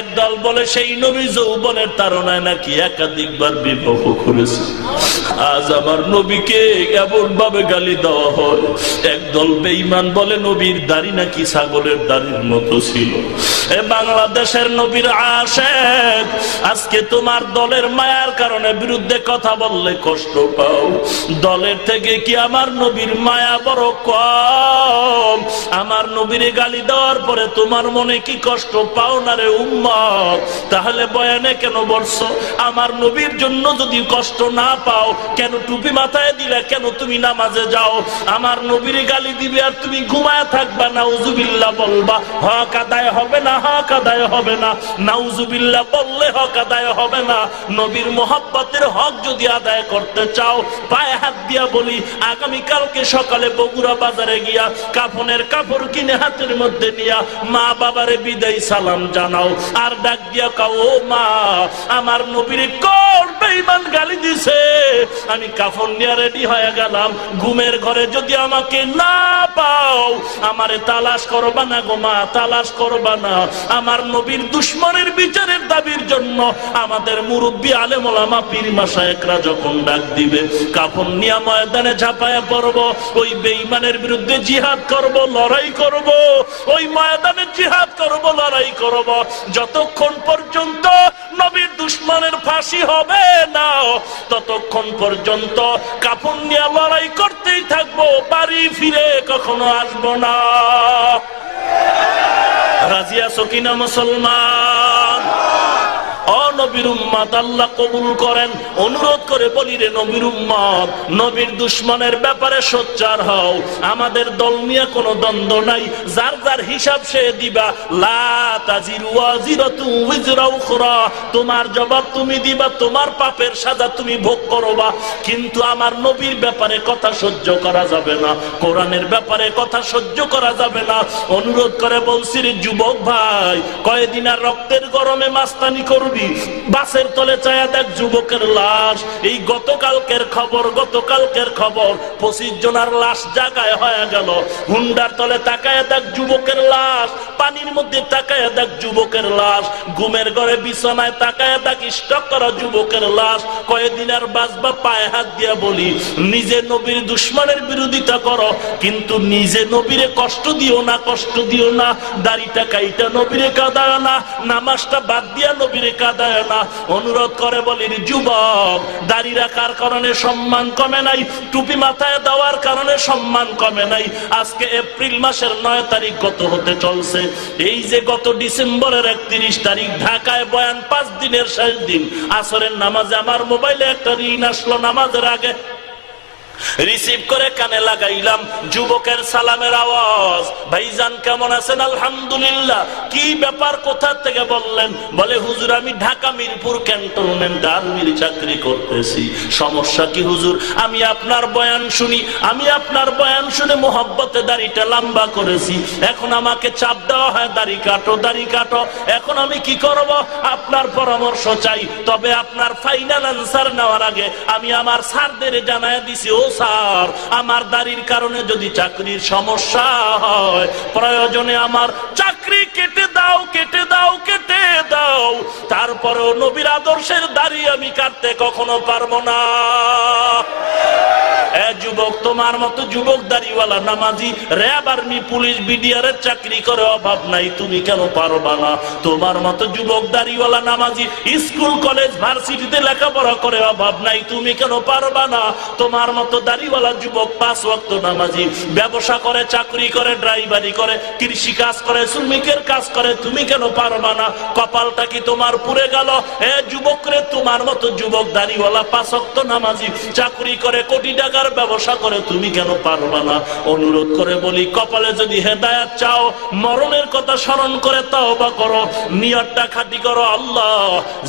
একদল বলে সেই নবী যৌবনের তাড়নায় নাকি একাধিকবার বিবাহ করেছে। আজ আমার নবীকে এমন ভাবে গালি দেওয়া হয়। একদল বেঈমান বলে নবীর দাড়ি নাকি ছাগলের দাড়ির মতো ছিল। এ বাংলাদেশের নবীর আশিক, আজকে তোমার দলের মায়ার কারণে বিরুদ্ধে কথা বললে কষ্ট পাও। দলের থেকে কি আমার নবীর মায়া বড় কম? আমার নবীরে গালি দেওয়ার পরে তোমার মনে কি কষ্ট পাও না রে উম্মত? তাহলে বয়ানে কেন বলছো? আমার নবীর জন্য যদি কষ্ট না পাও, কেন টুপি মাথায় দিলে? কেন তুমি নামাজে যাও? আমার নবীরে গালি দিবে আর তুমি ঘুমায় থাকবা, নাউজুবিল্লাহ বলবা, হক আদায় হবে না, হক আদায় হবে না। নাউজুবিল্লাহ বললে হক আদায় হবে না। নবীর মোহাব্বতের হক যদি আদায় করতে চাও, পায়ে হাত দিয়া বলি, আগামীকালকে সকালে বগুড়া বাজারে গিয়া কাফনের কাপড় কিনে হাতের মধ্যে নিয়া মা বাবারে বিদায় সালাম জানাও, আর ডাক দিয়া কাও, ও মা, আমার নবীর কোন বেঈমান গালি দিছে, আমি কাফন নিয়ে রেডি হয়ে গেলাম, ঘুমের ঘরে যদি আমাকে না পাও, আমারে তালাশ করবা না গো মা, তালাশ করবা না। আমার নবীর দুশ্মনের বিচারের দাবির জন্য আমাদের মুরব্বী আলেম ওলামা পীর মাশায়েখরা যখন ডাক দিবে, কাফন নিয়ে ময়দানে ঝাঁপায়া পড়ব, ওই বেঈমানের বিরুদ্ধে জিহাদ করব, লড়াই করব, ওই ময়দানে জিহাদ করব, লড়াই করব, যতক্ষণ পর্যন্ত নবীর দুশ্মনের ফাঁসি হবে না, ততক্ষণ পর্যন্ত কাফন নিয়ে লড়াই করতেই থাকবো, বাড়ি ফিরে কখনো আসবো না। রাজি আছো কিনা মুসলমান? ও নবী নবীর উম্মত আল্লাহ কবুল করেন। অনুরোধ করে বলি রে নবীর উম্মত, নবীর দুশমনের ব্যাপারে সোচ্চার হও। আমাদের দল নিয়ে কোনো দ্বন্দ্ব নাই, যার যার হিসাব সে দিবা। লা তাজিরু ওয়াজিরাতু উযরা উখরা, তোমার জবাব তুমি দিবা, তোমার পাপের সাজা তুমি ভোগ করবা। কিন্তু আমার নবীর ব্যাপারে কথা সহ্য করা যাবে না, কোরআনের ব্যাপারে কথা সহ্য করা যাবে না। অনুরোধ করে বলছি রে যুবক ভাই, কয়েকদিন আর রক্তের গরমে মাস্তানি করবি? বাসের তলে চায়া দেখ যুবকের লাশ। এই গতকালকের খবর 25 জনের লাশ জায়গায় হয়ে গেল। হুন্ডার তলে তাকায় দেখ যুবকের লাশ, পানির মধ্যে তাকায় দেখ যুবকের লাশ, ঘুমের ঘরে বিছানায় তাকায় দেখ স্টক করা যুবকের লাশ। কয়েকদিন আর বাঁচবা? পায়ে হাত দিয়া বলি, নিজে নবীর দুশমনের বিরোধিতা করো, কিন্তু নিজে নবীরে কষ্ট দিও না, কষ্ট দিও না। দাড়িটা কাইটা নবীরে কাঁদায় না, নামাজটা বাদ দিয়া নবীরে কাঁদায় না। অনুরোধ করে বলির যুবক, দাড়ি রাখার কারণে সম্মান কমে নাই, টুপি মাথায় দেওয়ার কারণে সম্মান কমে নাই। আজকে এপ্রিল মাসের 9 তারিখ গত হতে চলছে। এই যে গত ডিসেম্বরের 31 তারিখ ঢাকায় বয়ান 5 দিনের শেষ দিন, আসরের নামাজে আমার মোবাইলে একটা রিং আসলো। নামাজের আগে রিসিভ করে কানে লাগাইলাম, যুবকের সালামের আওয়াজ। ভাইজান কেমন আছেন? আলহামদুলিল্লাহ। কি ব্যাপার, কোথা থেকে বললেন? বলে হুজুর আমি ঢাকা মিরপুর ক্যান্টনমেন্ট আর্মির চাকরি করতেছি। সমস্যা কি হুজুর? আমি আপনার বয়ান শুনি, আমি আপনার বয়ান শুনে মোহব্বতে দাড়িটা লম্বা করেছি। এখন আমাকে চাপ দেওয়া হয় দাড়ি কাটো, দাড়ি কাটো। এখন আমি কি করব? আপনার পরামর্শ চাই। তবে আপনার ফাইনাল আনসার নেওয়ার আগে আমি আমার স্যারদের জানায় দিছি, ও স্যার, আমার দাড়ির কারণে যদি চাকরির সমস্যা হয়, প্রয়োজনে আমার চাকরি কেটে দাও, কেটে দাও, কেটে দাও। তারপরেও নবীর আদর্শের দাড়ি আমি কাটতে কখনো পারবো না। যুবক, তোমার মতো যুবক দাড়িওয়ালা নামাজি র্যাব, আর্মি, পুলিশ, বিডিআর এর চাকরি করে অভাব নাই, তুমি কেন পারবা না? তোমার মতো যুবক দাড়িওয়ালা নামাজি স্কুল, কলেজ, ভার্সিটিতে লেখাপড়া করে অভাব নাই, তুমি কেন পারবা না? তোমার মতো দাড়িওয়ালা যুবক 5 ওয়াক্ত নামাজি, ব্যবসা করে, চাকরি করে, ড্রাইভারি করে, কৃষি কাজ করে, শ্রমিকের কাজ করে, তুমি কেন পারবা না? কপালটা কি তোমার পুড়ে গেল? যুবক রে, তোমার মতো যুবক দাড়িওয়ালা 5 ওয়াক্ত নামাজি চাকরি করে, কোটি টাকার ব্যবসা করে, তুমি কেন পারবা না? অনুরোধ করে বলি, কপালে যদি হেদায়েত চাও, মরণের কথা স্মরণ করে তাওবা করো, নিয়তটা খাঁটি করো, আল্লাহ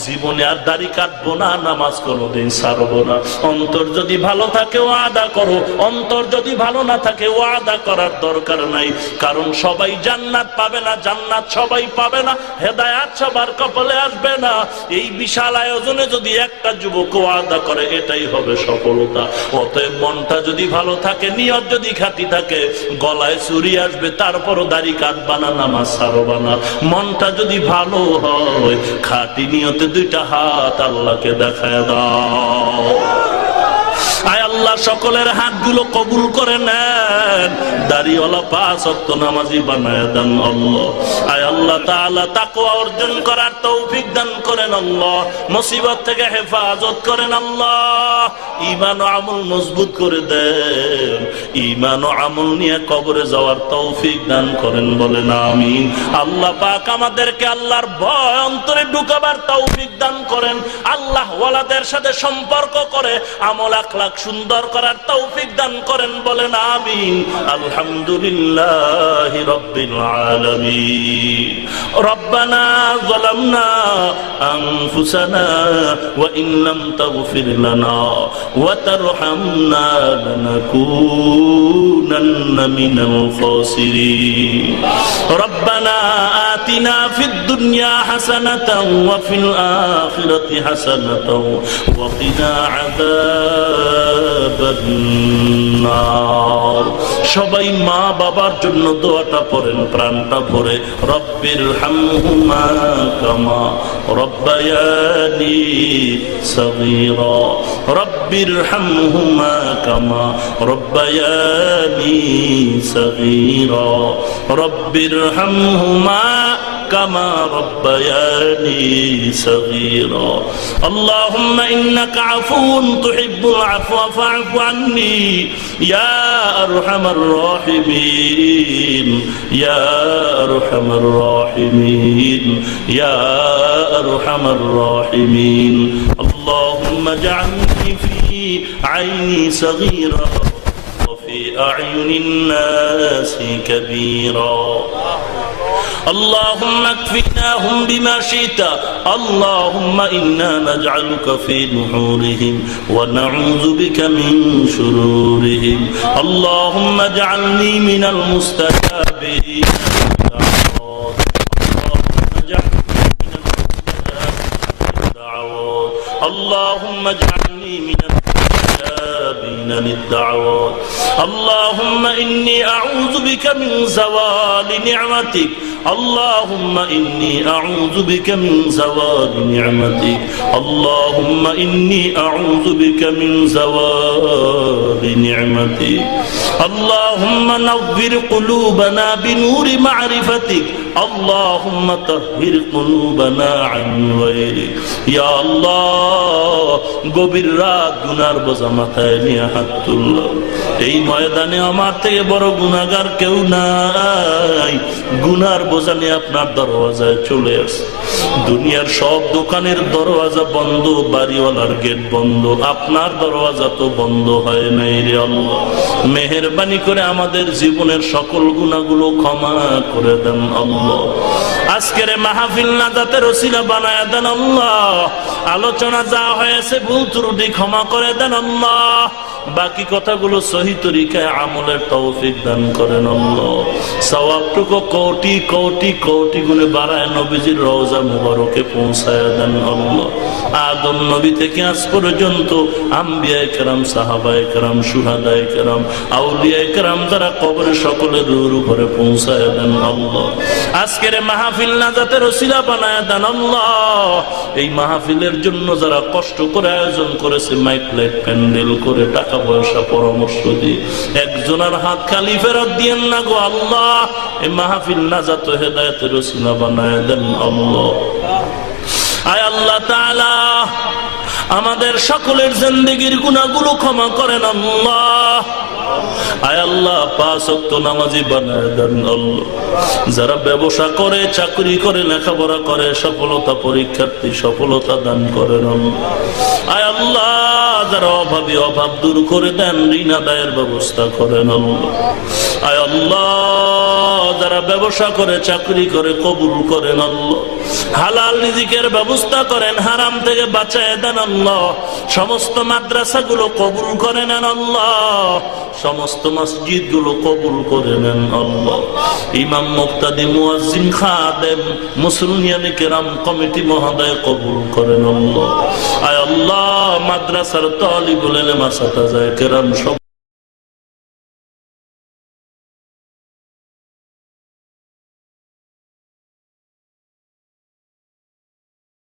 জীবনে আর দাড়ি কাটবো না, নামাজ কোনোদিন ছাড়বো না। অন্তর যদি ভালো থাকে ওয়াদা করো, অন্তর যদি ভালো না থাকে ওয়াদা করার দরকার নাই। কারণ সবাই জান্নাত পাবে না, জান্নাত সবাই পাবে না, হেদায়েত সবার কপালে আসবে না। এই বিশাল আয়োজনে যদি একটা যুবক ওয়াদা করে, এটাই হবে সফলতা। অতএব মনটা যদি ভালো থাকে, নিয়ত যদি খাঁটি থাকে, গলায় চুরি আসবে, তারপরও দাড়ি কাটবা না, নামাজ ছাড়বা না। মনটা যদি ভালো হয়, খাঁটি নিয়তে 2টা হাত আল্লাহকে দেখায় দাও। আয় আল্লাহ সকলের হাতগুলো কবুল করে নেন, দাড়িওয়ালা 5 ওয়াক্ত নামাজি বানায় দেন আল্লাহ। আয় আল্লাহ তাআলা তাকওয়া অর্জন করার তৌফিক দান করেন আল্লাহ, মুসিবত থেকে হেফাজত করেন আল্লাহ, ঈমান ও আমল মজবুত করে দেন, ঈমান ও আমল নিয়ে কবরে যাওয়ার তৌফিক দান করেন, বলেন আমিন। আল্লাহ পাক আমাদেরকে আল্লাহর ভয় অন্তরে ঢুকাবার তৌফিক দান করেন, আল্লাহ ওয়ালাদের সাথে সম্পর্ক করে আমল আখলাক সুন্দর করার তৌফিক দান করেন, বলেন আমিন। আলহামদুলিল্লাহি রাব্বিল আলামিন। রব্বানা যালামনা আনফুসানা ওয়া ইন লাম তাগফির লানা ওয়া তারহামনা লানাকুনান্না মিনাল খাসিরিন। রব্বানা আতিনা ফিদ দুনিয়া হাসানাতাও ওয়া ফিল আখিরাতি হাসানাতাও ওয়া কিনা আযাবান নার। সবাই মা বাবার জন্য দোয়াটা পড়েন প্রাণটা ভরে। রব্বির হামহুমা কামা রব্বায়ানি সগীরা, রব্বির হামহুমা কামা রব্বায়ানি সগীরা, রব্বির হামহুমা كما ربياني صغيرا اللهم إنك عفو تحب العفو فاعف عني يا أرحم الراحمين يا أرحم الراحمين يا أرحم الراحمين اللهم اجعلني في عيني صغيرا وفي أعين الناس كبيرا اللهم اكفناهم بما شئت اللهم إنا نجعلك في نحورهم ونعوذ بك من شرورهم اللهم اجعلني من المستجابين اللهم اجعلني من المستجابين للدعوات اللهم إني أعوذ بك من زوال نعمتك اللهم إني أعوذ بك من زوال نعمتك اللهم إني أعوذ بك من زوال نعمتك اللهم نور قلوبنا بنور معرفتك اللهم طهر قلوبنا عن غيرك يا الله গভীর রাত গুনার বোঝা মাথায় নিয়ে হাত তুললাম এই ময়দানে আমার থেকে বড় গুনাহগার কেউ নাই গুনার বোঝা নিয়ে আপনার দরওয়াজায় চলে আসে দুনিয়ার সব দোকানের দরওয়াজা বন্ধ বাড়িওয়ালার গেট বন্ধ আপনার দরওয়াজা তো বন্ধ হয় নাই রে আল্লাহ মেহেরবানি করে আমাদের জীবনের সকল গুনাহগুলো ক্ষমা করে দেন আল্লাহ আজকের মাহফিল নাজাতের ওসিলা বানায়া দেন আল্লাহ আলোচনা যা হয়েছে ভুল ত্রুটি ক্ষমা করে দেন আল্লাহ বাকি কথাগুলো সহি তরিকায় আমলের তৌফিক দান করেন আল্লাহ সওয়াবটুকু কোটি কোটি কোটি গুণে বাড়ায় নবীজির রওজা মুবারকে পৌঁছায় দেন আল্লাহ আদম নবী থেকে আজ পর্যন্ত আম্বিয়া কেরাম সাহাবায়ে কেরাম শুহাদায়ে কেরাম আউলিয়া কেরাম যারা কবরে সকলের রূহের উপরে পৌঁছায় দেন আল্লাহ আজকের মাহফিল নাজাতের ওসিলা বানায় দেন আল্লাহ এই মাহফিলের জন্য যারা কষ্ট করে আয়োজন করেছে মাইক লাইট প্যান্ডেল করে টাকা পয়সা পরামর্শ দিয়ে একজনের হাত খালি ফেরত দিয়েন না গো আল্লাহ এই মাহফিল নাজাত ও হেদায়েতের ওসিলা বানায় দেন আল্লাহ আয় আল্লাহ তাআলা আমাদের সকলের জিন্দেগীর গুনাহগুলো ক্ষমা করেন আল্লাহ আয় আল্লাহ পাঁচ ওয়াক্ত নামাজি বানায় দেন আল্লাহ যারা ব্যবসা করে চাকরি করে লেখাপড়া করে সফলতা পরীক্ষার্থী সফলতা দান করেন আয় আল্লাহ যারা অভাবী অভাব দূর করে দেন ঋণ আদায়ের ব্যবস্থা করেন আল্লাহ আয় আল্লাহ যারা ব্যবসা করে চাকরি করে কবুল করেন আল্লাহ হালাল রিজিকের ব্যবস্থা করেন হারাম থেকে বাঁচায় দেন আল্লাহ সমস্ত মাদ্রাসাগুলো কবুল করে নেন আল্লাহ সমস্ত মসজিদ গুলো কবুল করে নেন আল্লাহ ইমাম মুক্তাদি মুয়াজ্জিন খাদেম মুসলিয়ানে কেরাম কমিটি মহোদয় কবুল করেন আল্লাহ আয় আল্লাহ মাদ্রাসার তালিবুল ইলম আসাতাজায়ে কেরাম